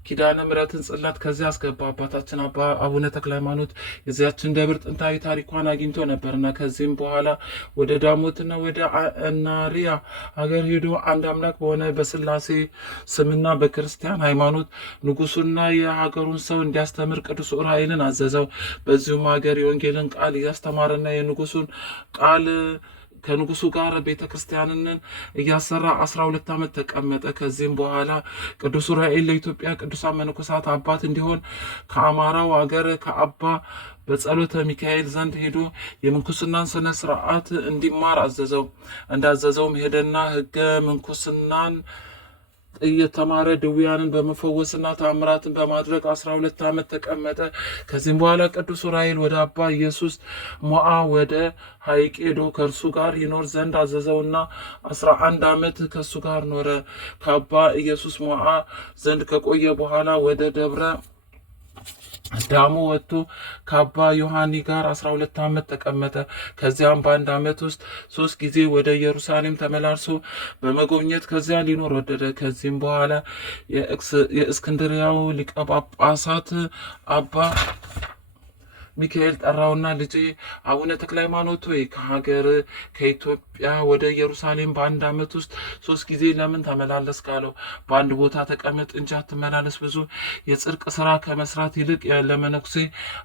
ኪዳነ ምሕረትን ጽላት ከዚያ አስገባ። አባታችን አቡነ ተክለ ሃይማኖት የዚያችን ደብር ጥንታዊ ታሪኳን አግኝቶ ነበርና ከዚህም በኋላ ወደ ዳሞትና ወደ አናሪያ ሀገር ሄዶ አንድ አምላክ በሆነ በስላሴ ስምና በክርስቲያን ሃይማኖት ንጉሱና የሀገሩን ሰው እንዲያስተምር ቅዱስ ዑራኤልን አዘዘው። በዚሁም ሀገር የወንጌልን ቃል እያስተማረና የንጉሱን ቃል ከንጉሱ ጋር ቤተ ክርስቲያንን እያሰራ 12 ዓመት ተቀመጠ። ከዚህም በኋላ ቅዱስ ዑራኤል ለኢትዮጵያ ቅዱሳን መነኮሳት አባት እንዲሆን ከአማራው አገር ከአባ በጸሎተ ሚካኤል ዘንድ ሄዶ የምንኩስናን ስነ ስርዓት እንዲማር አዘዘው። እንዳዘዘውም ሄደና ሕገ ምንኩስናን እየተማረ ድውያንን በመፈወስና ታምራትን በማድረግ 12 ዓመት ተቀመጠ። ከዚህም በኋላ ቅዱስ ዑራኤል ወደ አባ ኢየሱስ ሞዓ ወደ ሐይቅ ሄዶ ከእርሱ ጋር ይኖር ዘንድ አዘዘውና 11 ዓመት ከእሱ ጋር ኖረ። ከአባ ኢየሱስ ሞዓ ዘንድ ከቆየ በኋላ ወደ ደብረ ዳሞ ወጥቶ ከአባ ዮሐኒ ጋር 12 ዓመት ተቀመጠ። ከዚያም በአንድ ዓመት ውስጥ 3 ጊዜ ወደ ኢየሩሳሌም ተመላልሶ በመጎብኘት ከዚያ ሊኖር ወደደ። ከዚህም በኋላ የእስክንድሪያው ሊቀ ጳጳሳት አባ ሚካኤል ጠራውና ልጄ አቡነ ተክለ ሃይማኖት ሆይ ከሀገር ከኢትዮጵያ ወደ ኢየሩሳሌም በአንድ ዓመት ውስጥ 3 ጊዜ ለምን ተመላለስ ካለው፣ በአንድ ቦታ ተቀመጥ እንጂ አትመላለስ። ብዙ የጽድቅ ስራ ከመስራት ይልቅ ለመነኩሴ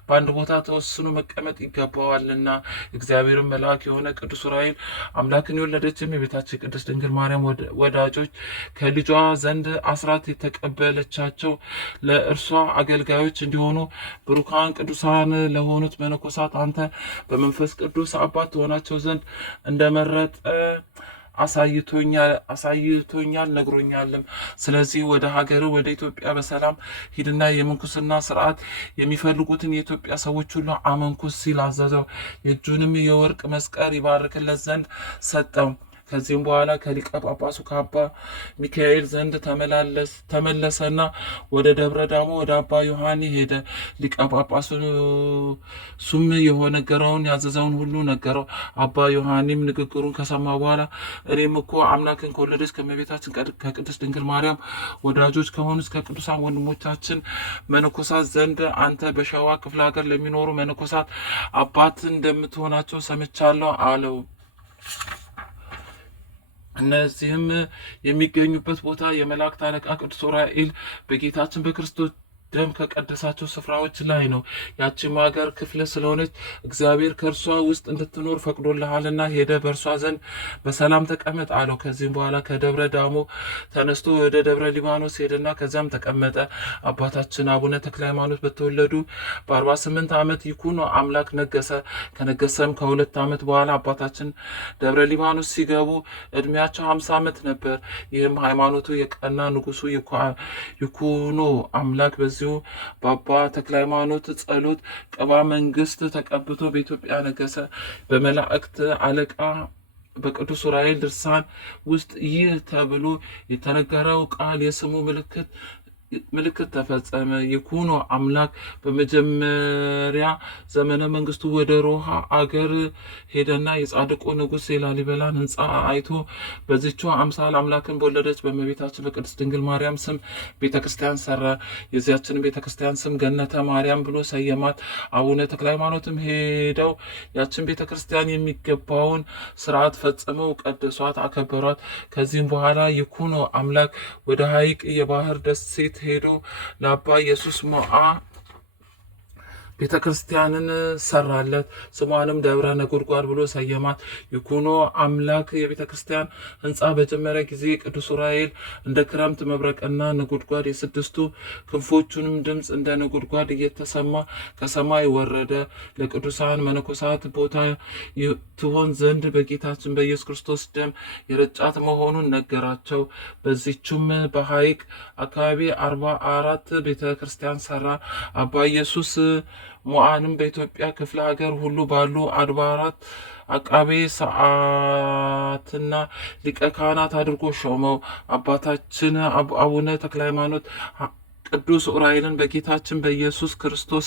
በአንድ ቦታ ተወስኖ መቀመጥ ይገባዋልና። እግዚአብሔርን መልአክ የሆነ ቅዱስ ዑራኤል አምላክን የወለደችም የቤታችን ቅድስት ድንግል ማርያም ወዳጆች ከልጇ ዘንድ አስራት የተቀበለቻቸው ለእርሷ አገልጋዮች እንዲሆኑ ብሩካን ቅዱሳን ለሆኑት መነኮሳት አንተ በመንፈስ ቅዱስ አባት ትሆናቸው ዘንድ እንደመረጠ አሳይቶኛል ነግሮኛልም። ስለዚህ ወደ ሀገር ወደ ኢትዮጵያ በሰላም ሂድና የምንኩስና ስርዓት የሚፈልጉትን የኢትዮጵያ ሰዎች ሁሉ አመንኩስ ሲል አዘዘው። የእጁንም የወርቅ መስቀል ይባርክለት ዘንድ ሰጠው። ከዚህም በኋላ ከሊቀ ጳጳሱ ከአባ ሚካኤል ዘንድ ተመለሰና ወደ ደብረ ዳሞ ወደ አባ ዮሐኒ ሄደ። ሊቀ ጳጳሱ ሱም የነገረውን ያዘዘውን ሁሉ ነገረው። አባ ዮሐኒም ንግግሩን ከሰማ በኋላ እኔም እኮ አምላክን ከወለደች ከእመቤታችን ከቅድስት ድንግል ማርያም ወዳጆች ከሆኑት ከቅዱሳን ወንድሞቻችን መነኮሳት ዘንድ አንተ በሸዋ ክፍለ ሀገር ለሚኖሩ መነኮሳት አባት እንደምትሆናቸው ሰምቻለሁ አለው። እነዚህም የሚገኙበት ቦታ የመላእክት አለቃ ቅዱስ ዑራኤል በጌታችን በክርስቶስ ደም ከቀደሳቸው ስፍራዎች ላይ ነው። ያቺም ሀገር ክፍል ስለሆነች እግዚአብሔር ከእርሷ ውስጥ እንድትኖር ፈቅዶልሃልና ሄደ በእርሷ ዘንድ በሰላም ተቀመጥ አለው። ከዚህም በኋላ ከደብረ ዳሞ ተነስቶ ወደ ደብረ ሊባኖስ ሄደና ከዚያም ተቀመጠ። አባታችን አቡነ ተክለ ሃይማኖት በተወለዱ በ48 ዓመት ይኩኖ አምላክ ነገሰ። ከነገሰም ከ2 ዓመት በኋላ አባታችን ደብረ ሊባኖስ ሲገቡ እድሜያቸው 50 ዓመት ነበር። ይህም ሃይማኖቱ የቀና ንጉሱ ይኩኖ አምላክ በዚሁ በአባ ተክለ ሃይማኖት ጸሎት ቅባ መንግስት ተቀብቶ በኢትዮጵያ ነገሰ። በመላእክት አለቃ በቅዱስ ዑራኤል ድርሳን ውስጥ ይህ ተብሎ የተነገረው ቃል የስሙ ምልክት ተፈጸመ። ይኩኖ አምላክ በመጀመሪያ ዘመነ መንግስቱ ወደ ሮሃ አገር ሄደና የጻድቁ ንጉሥ የላሊበላን ሕንፃ አይቶ በዚቿ አምሳል አምላክን በወለደች በእመቤታችን በቅድስት ድንግል ማርያም ስም ቤተክርስቲያን ሰራ። የዚያችን ቤተክርስቲያን ስም ገነተ ማርያም ብሎ ሰየማት። አቡነ ተክለ ሃይማኖትም ሄደው ያችን ቤተክርስቲያን የሚገባውን ስርዓት ፈጽመው ቀድሷት አከበሯት። ከዚህም በኋላ ይኩኖ አምላክ ወደ ሐይቅ የባህር ደሴት ሄዶ ለአባ ኢየሱስ ሞዓ ቤተ ክርስቲያንን ሰራለት። ስሟንም ደብረ ነጎድጓድ ብሎ ሰየማት። ይኩኖ አምላክ የቤተ ክርስቲያን ህንፃ በጀመረ ጊዜ ቅዱስ ዑራኤል እንደ ክረምት መብረቅና ነጎድጓድ የስድስቱ ክንፎቹንም ድምፅ እንደ ነጎድጓድ እየተሰማ ከሰማይ ወረደ። ለቅዱሳን መነኮሳት ቦታ ትሆን ዘንድ በጌታችን በኢየሱስ ክርስቶስ ደም የረጫት መሆኑን ነገራቸው። በዚቹም በሐይቅ አካባቢ 44 ቤተ ክርስቲያን ሰራ። አባ ኢየሱስ ሞዓንም በኢትዮጵያ ክፍለ ሀገር ሁሉ ባሉ አድባራት አቃቤ ሰዓትና ሊቀ ካህናት አድርጎ ሾመው። አባታችን አቡነ ተክለ ሃይማኖት ቅዱስ ዑራኤልን በጌታችን በኢየሱስ ክርስቶስ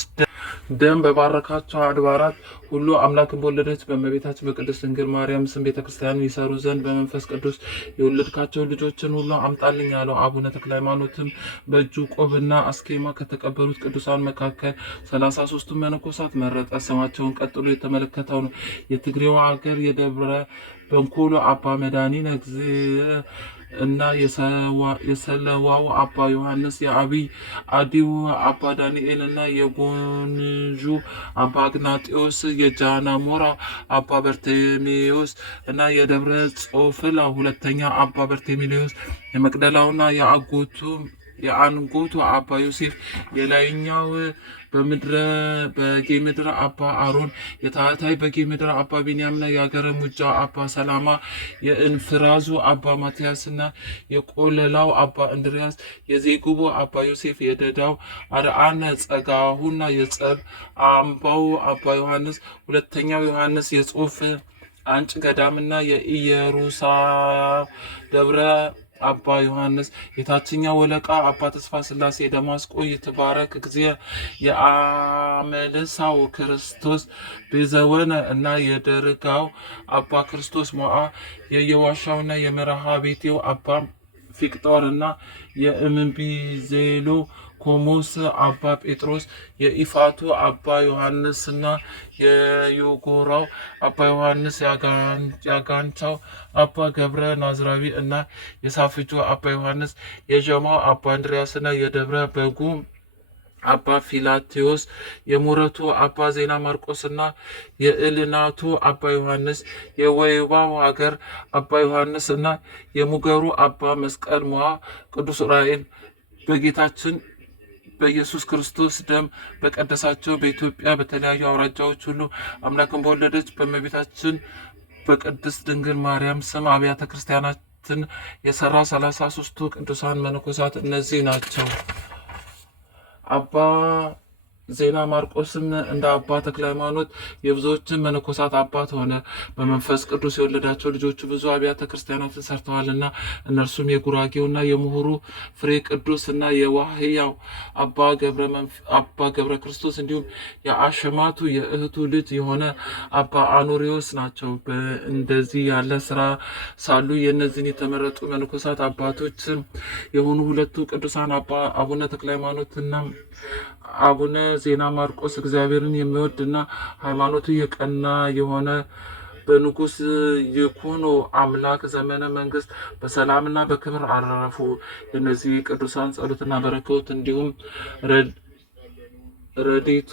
ደም በባረካቸው አድባራት ሁሉ አምላክን በወለደች በእመቤታችን በቅድስት ድንግል ማርያም ስም ቤተክርስቲያኑ ይሰሩ ዘንድ በመንፈስ ቅዱስ የወለድካቸው ልጆችን ሁሉ አምጣልኝ አለው። አቡነ ተክለ ሃይማኖትም በእጁ ቆብና አስኬማ ከተቀበሉት ቅዱሳን መካከል 33ቱ መነኮሳት መረጠ። ስማቸውን ቀጥሎ የተመለከተው ነው። የትግሬው ሀገር የደብረ በንኮሎ አባ መድኃኒነ እግዚእ እና የሰለዋው አባ ዮሐንስ፣ የአብይ አዲው አባ ዳንኤል እና የጎንዡ አባ አግናጢዮስ፣ የጃናሞራ አባ በርቴሜዎስ እና የደብረ ጾፍላ ሁለተኛ አባ በርቴሜዎስ፣ የመቅደላውና የአንጎቱ አባ ዮሴፍ፣ የላይኛው በጌ ምድር አባ አሮን፣ የታህታይ በጌ ምድር አባ ቢንያምና የአገረ ሙጃ አባ ሰላማ፣ የእንፍራዙ አባ ማትያስና የቆለላው አባ እንድርያስ፣ የዜጉቦ አባ ዮሴፍ፣ የደዳው አርአነ ጸጋሁና የጸብ አምባው አባ ዮሐንስ፣ ሁለተኛው ዮሐንስ፣ የጾፍ አንጭ ገዳምና የኢየሩሳ ደብረ አባ ዮሐንስ፣ የታችኛው ወለቃ አባ ተስፋ ስላሴ፣ ደማስቆ ይትባረክ ጊዜ የአመልሳው ክርስቶስ ቤዘወነ እና የደርጋው አባ ክርስቶስ ሞዓ፣ የየዋሻውና የመርሃ ቤቴው አባ ፊቅጦር እና የእምቢዜሎ ኮሞስ አባ ጴጥሮስ፣ የኢፋቱ አባ ዮሐንስና የዮጎራው አባ ዮሐንስ፣ ያጋንቻው አባ ገብረ ናዝራዊ እና የሳፍጆ አባ ዮሐንስ፣ የጀማው አባ እንድርያስና የደብረ በጉ አባ ፊላቴዎስ፣ የሙረቱ አባ ዜና ማርቆስና የእልናቱ አባ ዮሐንስ፣ የወይባው ሀገር አባ ዮሐንስ እና የሙገሩ አባ መስቀል ሞዓ ቅዱስ ዑራኤል በጌታችን በኢየሱስ ክርስቶስ ደም በቀደሳቸው በኢትዮጵያ በተለያዩ አውራጃዎች ሁሉ አምላክን በወለደች በእመቤታችን በቅድስት ድንግል ማርያም ስም አብያተ ክርስቲያናትን የሰራ 33ቱ ቅዱሳን መነኮሳት እነዚህ ናቸው። አባ ዜና ማርቆስም እንደ አባ ተክለ ሃይማኖት የብዙዎችን መነኮሳት አባት ሆነ። በመንፈስ ቅዱስ የወለዳቸው ልጆቹ ብዙ አብያተ ክርስቲያናትን ሰርተዋልና እነርሱም የጉራጌውና የምሁሩ ፍሬ ቅዱስ እና የዋህያው አባ ገብረ ክርስቶስ እንዲሁም የአሸማቱ የእህቱ ልጅ የሆነ አባ አኖሪዎስ ናቸው። እንደዚህ ያለ ስራ ሳሉ የእነዚህን የተመረጡ መነኮሳት አባቶች የሆኑ ሁለቱ ቅዱሳን አቡነ ተክለ ሃይማኖትና አቡነ ዜና ማርቆስ እግዚአብሔርን የሚወድ እና ሃይማኖቱ የቀና የሆነ በንጉሥ ይኩኖ አምላክ ዘመነ መንግስት በሰላምና በክብር አረፉ። የእነዚህ ቅዱሳን ጸሎትና በረከት እንዲሁም ረድኤቱ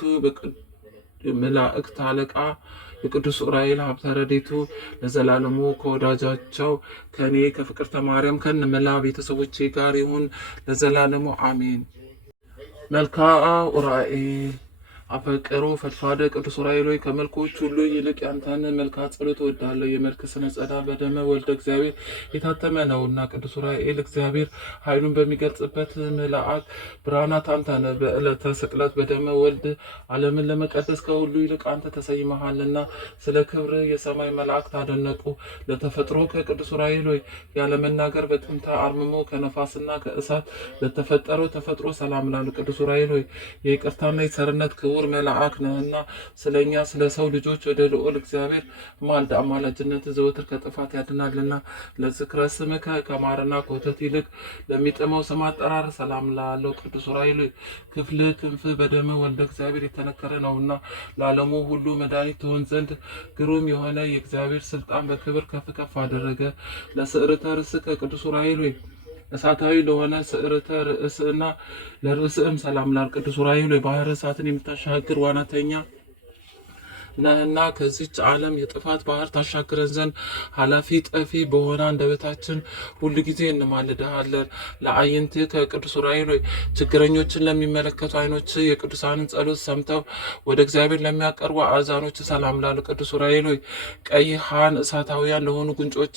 መላእክት አለቃ የቅዱስ ዑራኤል ሀብተ ረድኤቱ ለዘላለሙ ከወዳጃቸው ከእኔ ከፍቅርተ ማርያም ከነ መላ ቤተሰቦቼ ጋር ይሁን ለዘላለሙ አሜን። መልክአ ዑራኤል አፈቀሮ ፈድፋደ ቅዱስ ዑራኤል ሆይ ከመልኮች ሁሉ ይልቅ ያንተን መልክአ ጸሎት እወዳለሁ። የመልክ ስነ ጸዳ በደመ ወልደ እግዚአብሔር የታተመ ነውና ቅዱስ ዑራኤል እግዚአብሔር ኃይሉን በሚገልጽበት መልአክ ብርሃናት አንተ ነህ። በዕለተ ስቅለት በደመ ወልድ ዓለምን ለመቀደስ ከሁሉ ይልቅ አንተ ተሰይመሃልና ስለ ክብር የሰማይ መላእክት አደነቁ። ለተፈጥሮ ከቅዱስ ዑራኤል ሆይ ያለመናገር በጥንተ አርምሞ ከነፋስና ከእሳት ለተፈጠረው ተፈጥሮ ሰላም ላሉ ቅዱስ ዑራኤል ሆይ የይቅርታና የቸርነት ክቡር መልአክ ነህና ስለኛ ስለ ሰው ልጆች ወደ ልዑል እግዚአብሔር ማልድ። አማላጅነት ዘወትር ከጥፋት ያድናልና። ለዝክረ ስምከ ከማርና ከወተት ይልቅ ለሚጥመው ስም አጠራር ሰላም ላለው ቅዱስ ዑራኤል ክፍል ክንፍ በደመ ወልደ እግዚአብሔር የተነከረ ነውና ለዓለሙ ሁሉ መድኃኒት ትሆን ዘንድ ግሩም የሆነ የእግዚአብሔር ስልጣን በክብር ከፍ ከፍ አደረገ። ለስዕርተ ርእስ ከቅዱስ ዑራኤል እሳታዊ ለሆነ ስዕርተ ርእስና ለርእስም ሰላም ላል ቅዱስ ዑራኤል ባህረ እሳትን የምታሻግር ዋናተኛ ነህና ከዚች ዓለም የጥፋት ባህር ታሻግረን ዘንድ ኃላፊ ጠፊ በሆነ አንደበታችን ሁሉ ጊዜ እንማልድሃለን። ለአይንት ከቅዱስ ዑራኤል ችግረኞችን ለሚመለከቱ አይኖች የቅዱሳንን ጸሎት ሰምተው ወደ እግዚአብሔር ለሚያቀርቡ አዛኖች ሰላም ላሉ ቅዱስ ዑራኤል ቀይ ሃን እሳታውያን ለሆኑ ጉንጮች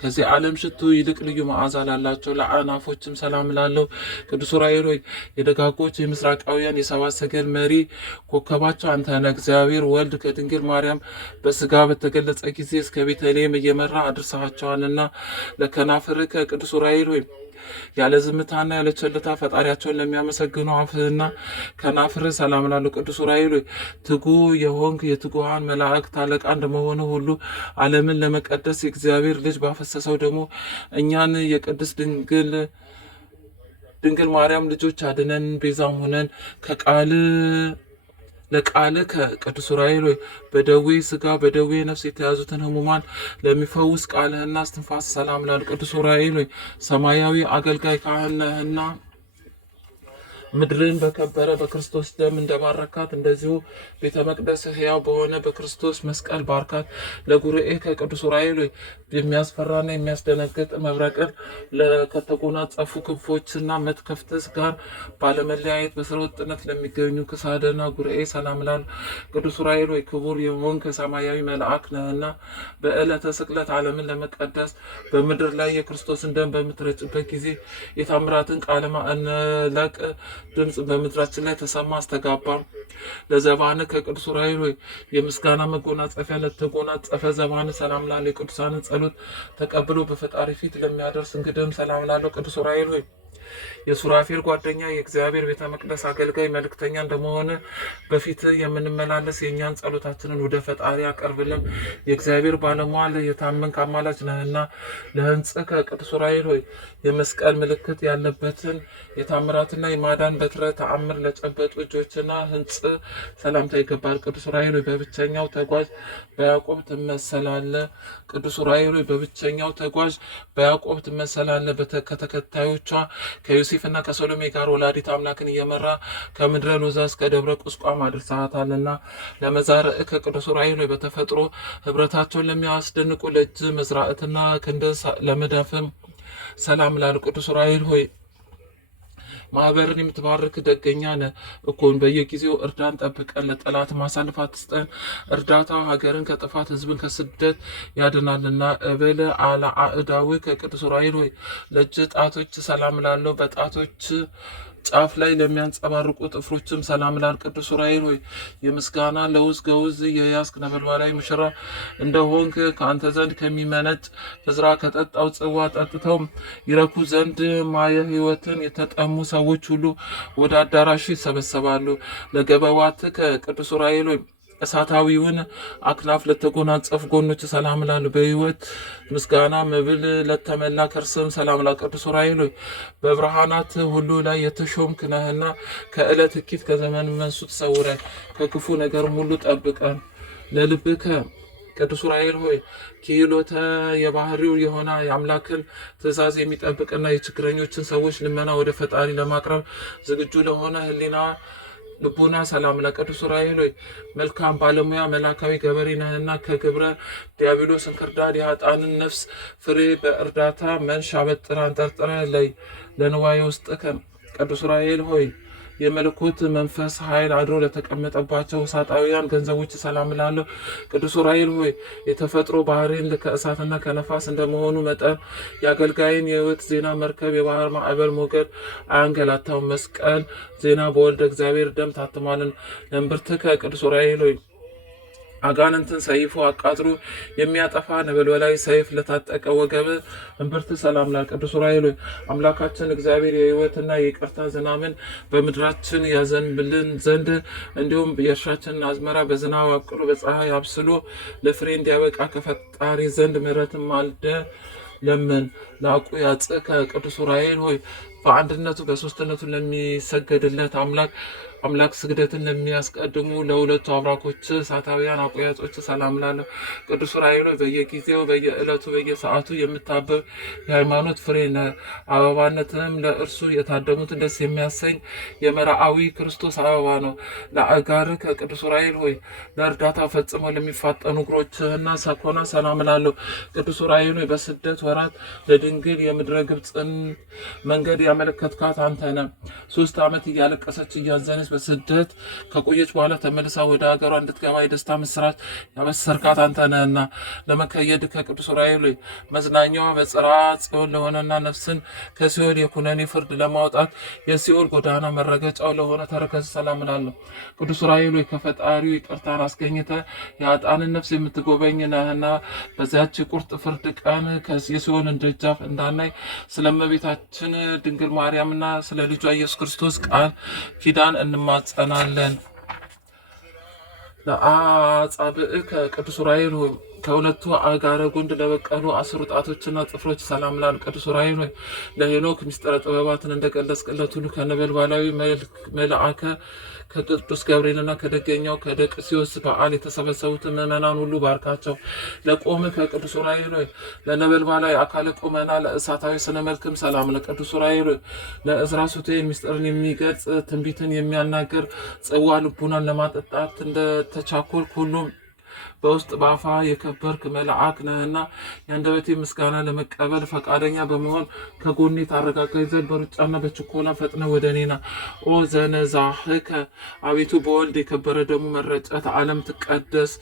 ከዚህ ዓለም ሽቱ ይልቅ ልዩ መዓዛ ላላቸው ለአናፎችም ሰላም ላለው ቅዱስ ዑራኤል የደጋጎች የምስራቃውያን የሰባት ሰገል መሪ ኮከባቸው አንተ ነህ። እግዚአብሔር ወልድ ድንግል ማርያም በስጋ በተገለጸ ጊዜ እስከ ቤተልሔም እየመራ አድርሰሃቸዋልና ለከናፍር ከቅዱስ ዑራኤል ያለ ዝምታና ያለ ቸልታ ፈጣሪያቸውን ለሚያመሰግኑ አፍህና ከናፍር ሰላም ላሉ ቅዱስ ዑራኤል ትጉ የሆንክ የትጉሃን መላእክት አለቃ እንደመሆኑ ሁሉ ዓለምን ለመቀደስ የእግዚአብሔር ልጅ ባፈሰሰው ደግሞ እኛን የቅድስት ድንግል ማርያም ልጆች አድነን፣ ቤዛም ሆነን ለቃል ከቅዱስ ዑራኤል በደዌ ስጋ በደዌ ነፍስ የተያዙትን ህሙማን ለሚፈውስ ቃልህና እስትንፋስ ሰላም ላሉ ቅዱስ ዑራኤል ሰማያዊ አገልጋይ ካህን ነህና ምድርን በከበረ በክርስቶስ ደም እንደባረካት እንደዚሁ ቤተ መቅደስ ሕያው በሆነ በክርስቶስ መስቀል ባርካት። ለጉርኤ ከቅዱስ ዑራኤል የሚያስፈራና የሚያስደነግጥ መብረቅን ከተጎናጸፉ ክንፎችና መትከፍትስ ጋር ባለመለያየት በስረ ወጥነት ለሚገኙ ክሳደና ጉርኤ ሰላም ላሉ ቅዱስ ዑራኤል ክቡር የሆን ከሰማያዊ መልአክ ነህና በዕለተ ስቅለት ዓለምን ለመቀደስ በምድር ላይ የክርስቶስን ደም በምትረጭበት ጊዜ የታምራትን ቃለ ማዕነቅ ድምፅ በምድራችን ላይ ተሰማ አስተጋባ። ለዘባን ከቅዱስ ዑራኤል የምስጋና መጎናጸፊያ ለተጎናጸፈ ዘባን ሰላም ላለ የቅዱሳንን ጸሎት ተቀብሎ በፈጣሪ ፊት ለሚያደርስ እንግድም ሰላም ላለው ቅዱስ ዑራኤል የሱራፌል ጓደኛ የእግዚአብሔር ቤተ መቅደስ አገልጋይ መልእክተኛ እንደመሆነ በፊት የምንመላለስ የእኛን ጸሎታችንን ወደ ፈጣሪ አቀርብልን። የእግዚአብሔር ባለሟል የታመንክ አማላጅ ነህና ለሕንጽ ከቅዱስ ዑራኤል የመስቀል ምልክት ያለበትን የታምራትና የማዳን በትረ ተአምር ለጨበጡ እጆችና ሕንጽ ሰላምታ ይገባል። ቅዱስ ዑራኤል በብቸኛው ተጓዥ በያዕቆብ ትመሰላለ። ቅዱስ ዑራኤል በብቸኛው ተጓዥ በያዕቆብ ትመሰላለ። ከተከታዮቿ ከዮሴፍና ከሰሎሜ ጋር ወላዲት አምላክን እየመራ ከምድረ ሎዛ እስከ ደብረ ቁስቋም አድርሰሃታልና ለመዛርዕ ከቅዱስ ዑራኤል በተፈጥሮ ህብረታቸውን ለሚያስደንቁ ለእጅ መዝራዕትና ክንድ ለመዳፍም ሰላም ላሉ ቅዱስ ዑራኤል ማህበርን የምትባርክ ደገኛ ነህ እኮን። በየጊዜው እርዳን፣ ጠብቀን፣ ለጠላት ማሳልፍ አትስጠን። እርዳታ ሀገርን ከጥፋት ህዝብን ከስደት ያድናልና። እበለ አላ አእዳዊ ከቅዱስ ዑራኤል ለእጅ ጣቶች ሰላም ላለው በጣቶች ጫፍ ላይ ለሚያንጸባርቁ ጥፍሮችም ሰላም ላል ቅዱስ ዑራኤል የምስጋና ለውዝ ገውዝ የያዝክ ነበልባላዊ ሙሽራ እንደሆንክ ከአንተ ዘንድ ከሚመነጭ ዕዝራ ከጠጣው ጽዋ ጠጥተው ይረኩ ዘንድ ማየ ሕይወትን የተጠሙ ሰዎች ሁሉ ወደ አዳራሽ ይሰበሰባሉ። ለገበዋት ከቅዱስ ዑራኤል እሳታዊውን አክናፍ ለተጎናጸፉ ጎኖች ሰላም ላሉ በሕይወት ምስጋና መብል ለተመላ ከርስም ሰላም ላሉ ቅዱስ ዑራኤል በብርሃናት ሁሉ ላይ የተሾምክ ነህና ከዕለት እኪት ከዘመን መንሱት ሰውረን ከክፉ ነገር ሁሉ ጠብቀን። ለልብከ ቅዱስ ዑራኤል ሆይ ክህሎተ የባህሪው የሆነ የአምላክን ትእዛዝ የሚጠብቅና የችግረኞችን ሰዎች ልመና ወደ ፈጣሪ ለማቅረብ ዝግጁ ለሆነ ሕሊና ልቡና ሰላም ለቅዱስ ዑራኤል ሆይ መልካም ባለሙያ መላካዊ ገበሬ ነህና ከግብረ ዲያብሎስ እንክርዳድ የኃጥአንን ነፍስ ፍሬ በእርዳታ መንሽ አበጥረ አንጠርጥረ ለንዋየ ውስጥ ቅዱስ ዑራኤል ሆይ የመለኮት መንፈስ ኃይል አድሮ ለተቀመጠባቸው ውሳጣውያን ገንዘቦች ሰላም እላለሁ። ቅዱስ ዑራኤል ሆይ የተፈጥሮ ባህሪን ከእሳትና ከነፋስ እንደመሆኑ መጠን የአገልጋይን የሕይወት ዜና መርከብ የባህር ማዕበል ሞገድ አያንገላታው። መስቀል ዜና በወልደ እግዚአብሔር ደም ታትሟልን። ለእምብርትከ ቅዱስ ዑራኤል ሆይ አጋንንትን ሰይፎ አቃጥሎ የሚያጠፋ ነበልባላዊ ሰይፍ ለታጠቀ ወገብ እምብርት ሰላም ላል። ቅዱስ ዑራኤል ሆይ አምላካችን እግዚአብሔር የሕይወትና የይቅርታ ዝናብን በምድራችን ያዘንብልን ዘንድ እንዲሁም የእርሻችንን አዝመራ በዝናብ አብቅሎ በፀሐይ አብስሎ ለፍሬ እንዲያበቃ ከፈጣሪ ዘንድ ምሕረትን ማልደ ለምን። ላቁ ያጽከ ቅዱስ ዑራኤል ሆይ በአንድነቱ በሶስትነቱ ለሚሰገድለት አምላክ ስግደትን ለሚያስቀድሙ ለሁለቱ አብራኮች እሳታውያን አቆያጾች ሰላም ላለሁ። ቅዱስ ዑራኤል ሆይ በየጊዜው በየዕለቱ በየሰዓቱ የምታበብ የሃይማኖት ፍሬ ነህ። አበባነትንም ለእርሱ የታደሙትን ደስ የሚያሰኝ የመርአዊ ክርስቶስ አበባ ነው። ለአጋር ከቅዱስ ዑራኤል ሆይ ለእርዳታ ፈጽመው ለሚፋጠኑ እግሮችህና ሰኮና ሰላም ላለሁ። ቅዱስ ዑራኤል ሆይ በስደት ወራት ለድንግል የምድረ ግብፅን መንገድ ያመለከትካት አንተ ነህ። 3 ዓመት እያለቀሰች እያዘነች በስደት ከቆየች በኋላ ተመልሳ ወደ ሀገሯ እንድትገባ የደስታ ምስራች ያበሰርካት አንተ ነህና ለመከየድ ከቅዱስ ዑራኤል ሆይ መዝናኛዋ በጽርሐ ጽዮን ለሆነና ነፍስን ከሲኦል የኩነኔ ፍርድ ለማውጣት የሲኦል ጎዳና መረገጫው ለሆነ ተረከዝ ሰላም እላለሁ። ቅዱስ ዑራኤል ሆይ ከፈጣሪው ይቅርታን አስገኝተ የኃጥአንን ነፍስ የምትጎበኝ ነህና በዚያች ቁርጥ ፍርድ ቀን የሲኦልን ደጃፍ እንዳናይ ስለ እመቤታችን ድንግል ማርያምና ስለ ልጇ ኢየሱስ ክርስቶስ ቃል ኪዳን እንማጸናለን። ለአጻብዕከ ቅዱስ ዑራኤል ሆይ ከሁለቱ አጋረ ጉንድ ለበቀሉ 10 ጣቶችና ጥፍሮች ሰላም ላል። ቅዱስ ዑራኤል ሆይ ለሄኖክ ምስጢረ ጥበባትን እንደገለጽክለት ሁሉ ከነበልባላዊ መልአከ ከቅዱስ ገብርኤልና ከደገኛው ከደቅሲዮስ በዓል የተሰበሰቡትን ምዕመናን ሁሉ ባርካቸው። ለቆም ከቅዱስ ዑራኤል ሆይ ለነበልባላዊ አካለ ቁመና ለእሳታዊ ስነ መልክም ሰላም። ለቅዱስ ዑራኤል ሆይ ለእዝራ ሱቱኤል ምስጢርን የሚገልጽ ትንቢትን የሚያናገር ጽዋ ልቡናን ለማጠጣት እንደተቻኮል ሁሉም በውስጥ በአፋ የከበርክ መልአክ ነህና የአንደበቴ ምስጋና ለመቀበል ፈቃደኛ በመሆን ከጎኔ ታረጋጋኝ ዘንድ በሩጫና በችኮላ ፈጥነ ወደ እኔና ኦ ዘነዛህከ አቤቱ በወልድ የከበረ ደሙ መረጨት ዓለም ትቀደስ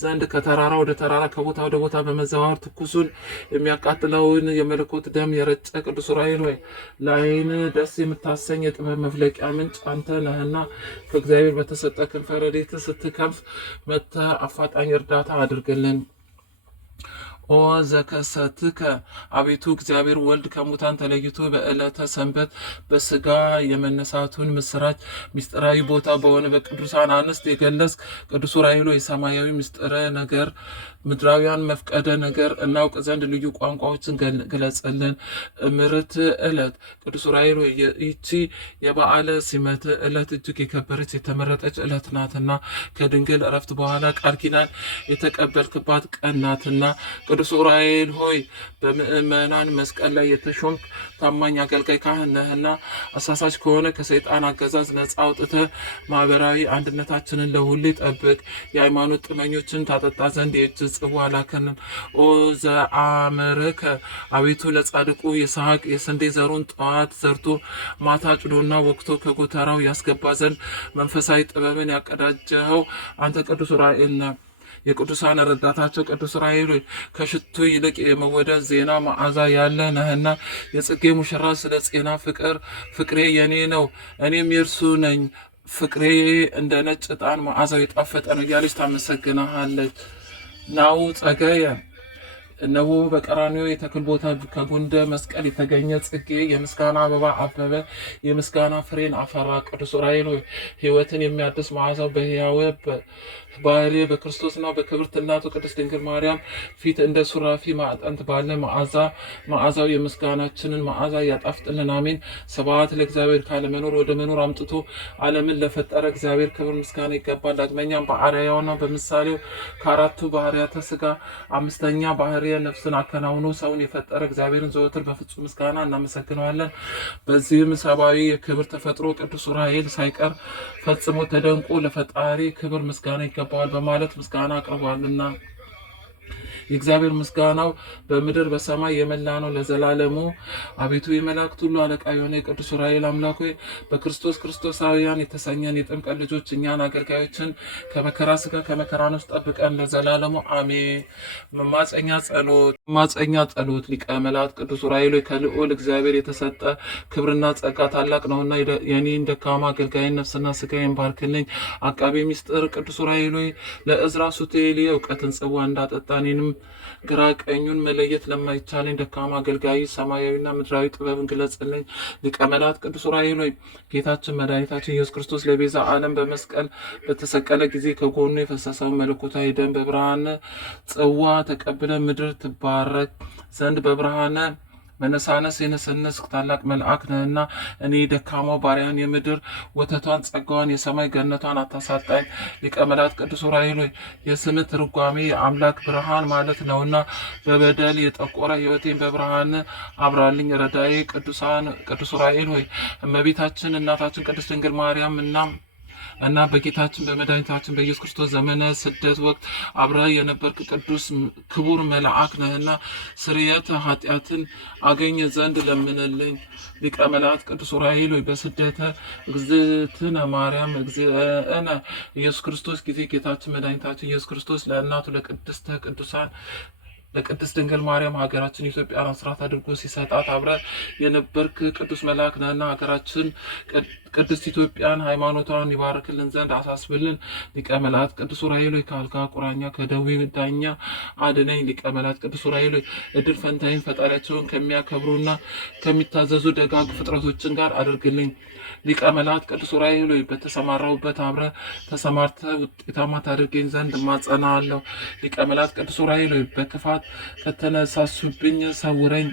ዘንድ ከተራራ ወደ ተራራ ከቦታ ወደ ቦታ በመዘዋወር ትኩሱን የሚያቃጥለውን የመለኮት ደም የረጨ ቅዱስ ዑራኤል ሆይ ለዓይን ደስ የምታሰኝ የጥበብ መፍለቂያ ምንጭ አንተ ነህና ከእግዚአብሔር በተሰጠ ክንፈ ረድኤት ስትከንፍ መጥተህ አፋጣኝ እርዳታ አድርግልን። ኦ ዘከሰትከ አቤቱ እግዚአብሔር ወልድ ከሙታን ተለይቶ በዕለተ ሰንበት በስጋ የመነሳቱን ምስራች ምስጢራዊ ቦታ በሆነ በቅዱሳን አንስት የገለጽ ቅዱስ ዑራኤል የሰማያዊ ምስጢረ ነገር ምድራዊያን መፍቀደ ነገር እናውቅ ዘንድ ልዩ ቋንቋዎችን ግለጽልን። ምርት ዕለት ቅዱስ ዑራኤል ይቺ የበዓለ ሲመት ዕለት እጅግ የከበረች የተመረጠች ዕለት ናትና ከድንግል እረፍት በኋላ ቃል ኪዳን የተቀበልክባት ቀን ናትና ቅዱስ ዑራኤል ሆይ በምእመናን መስቀል ላይ የተሾምክ ታማኝ አገልጋይ ካህን ነህና አሳሳች ከሆነ ከሰይጣን አገዛዝ ነጻ አውጥተህ ማህበራዊ አንድነታችንን ለሁሌ ጠብቅ። የሃይማኖት ጥመኞችን ታጠጣ ዘንድ የእጅ ጽዋ ላከንን። ኦ ዘአመረከ አቤቱ ለጻድቁ ይስሐቅ የስንዴ ዘሩን ጠዋት ዘርቶ ማታ ጭዶና ወቅቶ ከጎተራው ያስገባ ዘንድ መንፈሳዊ ጥበብን ያቀዳጀኸው አንተ ቅዱስ ዑራኤል ነህ። የቅዱሳን ረዳታቸው ቅዱስ ዑራኤል ከሽቱ ይልቅ የመወደድ ዜና መዓዛ ያለ ነህና የጽጌ ሙሽራ ስለ ጼና ፍቅሬ የኔ ነው እኔም የእርሱ ነኝ፣ ፍቅሬ እንደ ነጭ ዕጣን መዓዛው የጣፈጠ ነው እያለች ታመሰግናሃለች። ናው ጸገየ እነሆ በቀራንዮ የተክል ቦታ ከጉንደ መስቀል የተገኘ ጽጌ የምስጋና አበባ አበበ፣ የምስጋና ፍሬን አፈራ። ቅዱስ ዑራኤል ሆይ ሕይወትን የሚያድስ መዓዛው በሕያው ባህሪ በክርስቶስና በክብርት እናቱ ቅድስት ድንግል ማርያም ፊት እንደ ሱራፊ ማዕጠንት ባለ መዓዛው የምስጋናችንን መዓዛ ያጣፍጥልን። አሜን። ስብሐት ለእግዚአብሔር። ካለመኖር ወደ መኖር አምጥቶ ዓለምን ለፈጠረ እግዚአብሔር ክብር ምስጋና ይገባል። ዳግመኛም በአርአያውና በምሳሌው ከአራቱ ባህርያተ ሥጋ አምስተኛ ባህርየ ነፍስን አከናውኖ ሰውን የፈጠረ እግዚአብሔርን ዘወትር በፍጹም ምስጋና እናመሰግነዋለን። በዚህም ሰብአዊ የክብር ተፈጥሮ ቅዱስ ዑራኤል ሳይቀር ፈጽሞ ተደንቆ ለፈጣሪ ክብር ምስጋና ይገባዋል በማለት ምስጋና አቅርቧልና የእግዚአብሔር ምስጋናው በምድር በሰማይ የመላ ነው ለዘላለሙ። አቤቱ የመላእክት ሁሉ አለቃ የሆነ የቅዱስ ዑራኤል አምላክ ሆይ በክርስቶስ ክርስቶሳውያን የተሰኘን የጥምቀት ልጆች እኛን አገልጋዮችን ከመከራ ሥጋ ከመከራ ነፍስ ጠብቀን ለዘላለሙ አሜን። መማፀኛ ጸሎት። ሊቀ መላእክት ቅዱስ ዑራኤል ሆይ ከልዑል እግዚአብሔር የተሰጠ ክብርና ጸጋ ታላቅ ነውና የኔን ደካማ አገልጋይን ነፍስና ሥጋዬን ባርክልኝ። አቃቤ ምስጢር ቅዱስ ዑራኤል ሆይ ለዕዝራ ሱቱኤል የእውቀትን ጽዋ እንዳጠጣ እኔንም ግራ ቀኙን መለየት ለማይቻለኝ ደካማ አገልጋይ ሰማያዊና ምድራዊ ጥበብን ግለጽልኝ። ሊቀ መላእክት ቅዱስ ዑራኤል ሆይ ጌታችን መድኃኒታችን ኢየሱስ ክርስቶስ ለቤዛ ዓለም በመስቀል በተሰቀለ ጊዜ ከጎኑ የፈሰሰውን መለኮታዊ ደም በብርሃነ ጽዋ ተቀብለ ምድር ትባረክ ዘንድ በብርሃነ መነሳነስ የነሰነስክ ታላቅ መልአክ ነህና እኔ ደካማው ባሪያን የምድር ወተቷን ጸጋዋን የሰማይ ገነቷን አታሳጣኝ። ሊቀ መላእክት ቅዱስ ዑራኤል ሆይ የስምህ ትርጓሜ የአምላክ ብርሃን ማለት ነውና በበደል የጠቆረ ሕይወቴን በብርሃን አብራልኝ። ረዳዬ ቅዱስ ዑራኤል ሆይ እመቤታችን እናታችን ቅድስት ድንግል ማርያም እና በጌታችን በመድኃኒታችን በኢየሱስ ክርስቶስ ዘመነ ስደት ወቅት አብረህ የነበርክ ቅዱስ ክቡር መልአክ ነህና ስርየተ ኃጢአትን አገኘ ዘንድ ለምንልኝ። ሊቀ መላእክት ቅዱስ ዑራኤል ሆይ በስደተ እግዝእትነ ማርያም እግዝእነ ኢየሱስ ክርስቶስ ጊዜ ጌታችን መድኃኒታችን ኢየሱስ ክርስቶስ ለእናቱ ለቅድስተ ቅዱሳን ለቅድስት ድንግል ማርያም ሀገራችን ኢትዮጵያን አስራት አድርጎ ሲሰጣት አብረ የነበርክ ቅዱስ መልአክ ነህና ሀገራችን ቅድስት ኢትዮጵያን ሃይማኖቷን ይባርክልን ዘንድ አሳስብልን። ሊቀ መላእክት ቅዱስ ዑራኤል ሆይ ከአልጋ ቁራኛ ከደዌ ዳኛ አድነኝ። ሊቀ መላእክት ቅዱስ ዑራኤል ሆይ እድል ፈንታይን ፈጣሪያቸውን ከሚያከብሩና ከሚታዘዙ ደጋግ ፍጥረቶችን ጋር አድርግልኝ። ሊቀ መላእክት ቅዱስ ዑራኤል ሆይ በተሰማራሁበት አብረ ተሰማርተ ውጤታማ ታደርገኝ ዘንድ እማጸናለሁ። ሊቀ መላእክት ቅዱስ ዑራኤል ሆይ በክፋት ከተነሳሱብኝ ሰውረኝ።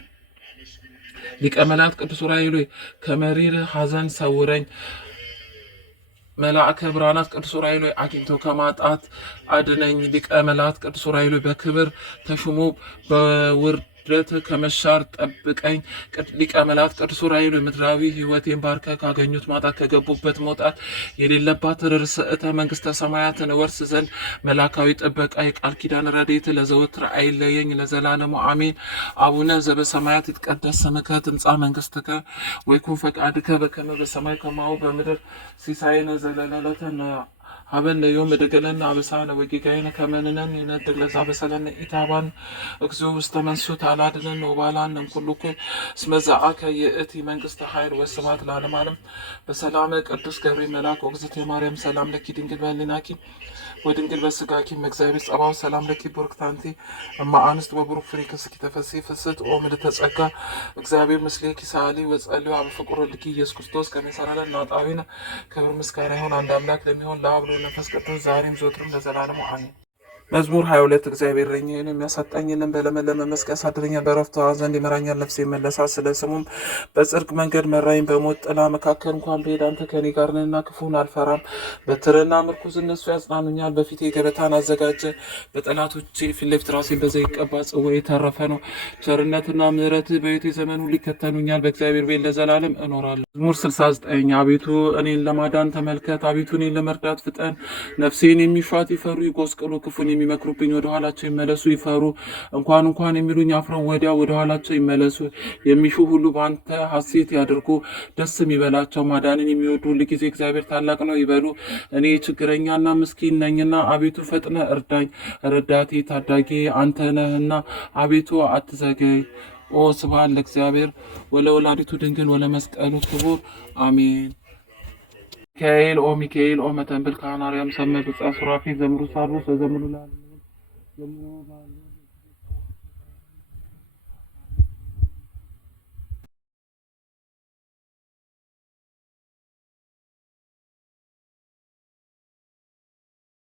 ሊቀ መላእክት ቅዱስ ዑራኤል ሆይ ከመሪር ሐዘን ሰውረኝ። መልአከ ብርሃናት ቅዱስ ዑራኤል ሆይ አግኝቶ ከማጣት አድነኝ። ሊቀ መላእክት ቅዱስ ዑራኤል ሆይ በክብር ተሹሞ በውርደት ከመሻር ጠብቀኝ። ሊቀ መላእክት ቅዱስ ዑራኤል ሆይ ምድራዊ ሕይወቴን ባርከ ካገኙት ማጣት ከገቡበት መውጣት የሌለባት ርስዕተ መንግስተ ሰማያትን እወርስ ዘንድ መላካዊ ጥበቃ የቃል ኪዳን ረድኤት ለዘወትር አይለየኝ ለዘላለሙ አሜን። አቡነ ዘበሰማያት ይትቀደስ ስምከ ትምጻእ መንግስትከ ወይኩን ፈቃድከ በከመ በሰማይ ከማሁ በምድር ሲሳየነ ዘለለዕለትነ ሀበነ ዮም ወኅድግ ለነ አበሳነ ወጌጋየነ ከመ ንሕነኒ ንኅድግ ለዘአበሰለነ ኢታባን እግዚኦ ውስተ መንሱት አላድነን ወባልሐነ እምኩሉ ኩል እስመ ዘአከ ይእቲ መንግስተ ኃይል ወስብሐት ለዓለመ ዓለም። በሰላመ ቅዱስ ገብርኤል መልአክ ወእግዝእትየ ማርያም ሰላም ለኪ ድንግል በሕሊናኪ ወድንግል በሥጋኪ እግዚአብሔር ጸባኦት ሰላም ለኪ ቡርክት አንቲ እማ አንስት ወቡሩክ ፍሬ ከርስኪ ተፈሥሒ ፍስሕት ኦ ምልዕተ ጸጋ እግዚአብሔር ምስሌኪ ሳሊ ወጸልዩ አብ ፍቁር ወልድኪ ኢየሱስ ክርስቶስ ከመ ይሠረይ ለነ ኃጣውኢነ ክብር ምስጋና ይሁን አንድ አምላክ ለሚሆን ለአብ ለወልድ ለመንፈስ ቅዱስ ዛሬም ዘወትርም ለዘላለሙ አሜን። መዝሙር 22 እግዚአብሔር እረኛዬን የሚያሳጣኝ የለም፣ በለመለመ መስክ ያሳድረኛል፣ በዕረፍት ውኃ ዘንድ ይመራኛል። ነፍሴ ይመለሳል፣ ስለ ስሙም በጽድቅ መንገድ መራኝ። በሞት ጥላ መካከል እንኳን ብሄድ አንተ ከእኔ ጋር ነህና ክፉን አልፈራም። በትርና ምርኩዝ እነሱ ያጽናኑኛል። በፊቴ ገበታን አዘጋጀ፣ በጠላቶቼ ፊት ለፊት ራሴን በዘይት ቀባ። ጽዋዬ የተረፈ ነው። ቸርነትና ምሕረት በሕይወቴ ዘመን ሁሉ ይከተሉኛል። በእግዚአብሔር ቤት ለዘላለም እኖራለሁ። መዝሙር 69 አቤቱ እኔን ለማዳን ተመልከት፣ አቤቱ እኔን ለመርዳት ፍጠን። ነፍሴን የሚሿት ይፈሩ ይጎስቅሉ፣ ክፉን የሚመክሩብኝ ወደ ኋላቸው ይመለሱ። ይፈሩ እንኳን የሚሉኝ አፍረው ወዲያ ወደ ኋላቸው ይመለሱ። የሚሹ ሁሉ በአንተ ሐሴት ያድርጉ፣ ደስ የሚበላቸው። ማዳንን የሚወዱ ሁል ጊዜ እግዚአብሔር ታላቅ ነው ይበሉ። እኔ ችግረኛና ምስኪን ነኝና አቤቱ ፈጥነ እርዳኝ። ረዳቴ ታዳጊ አንተ ነህና አቤቱ አትዘገይ። ኦ ስብሐት ለእግዚአብሔር ወለወላዲቱ ድንግል ወለመስቀሉ ክቡር አሜን። ሚካኤል ኦ መተንብል ካህን አርያም ሰመ ብጻ ሱራፌል ዘምሩ ሳሉ ዘምሩ ላሉ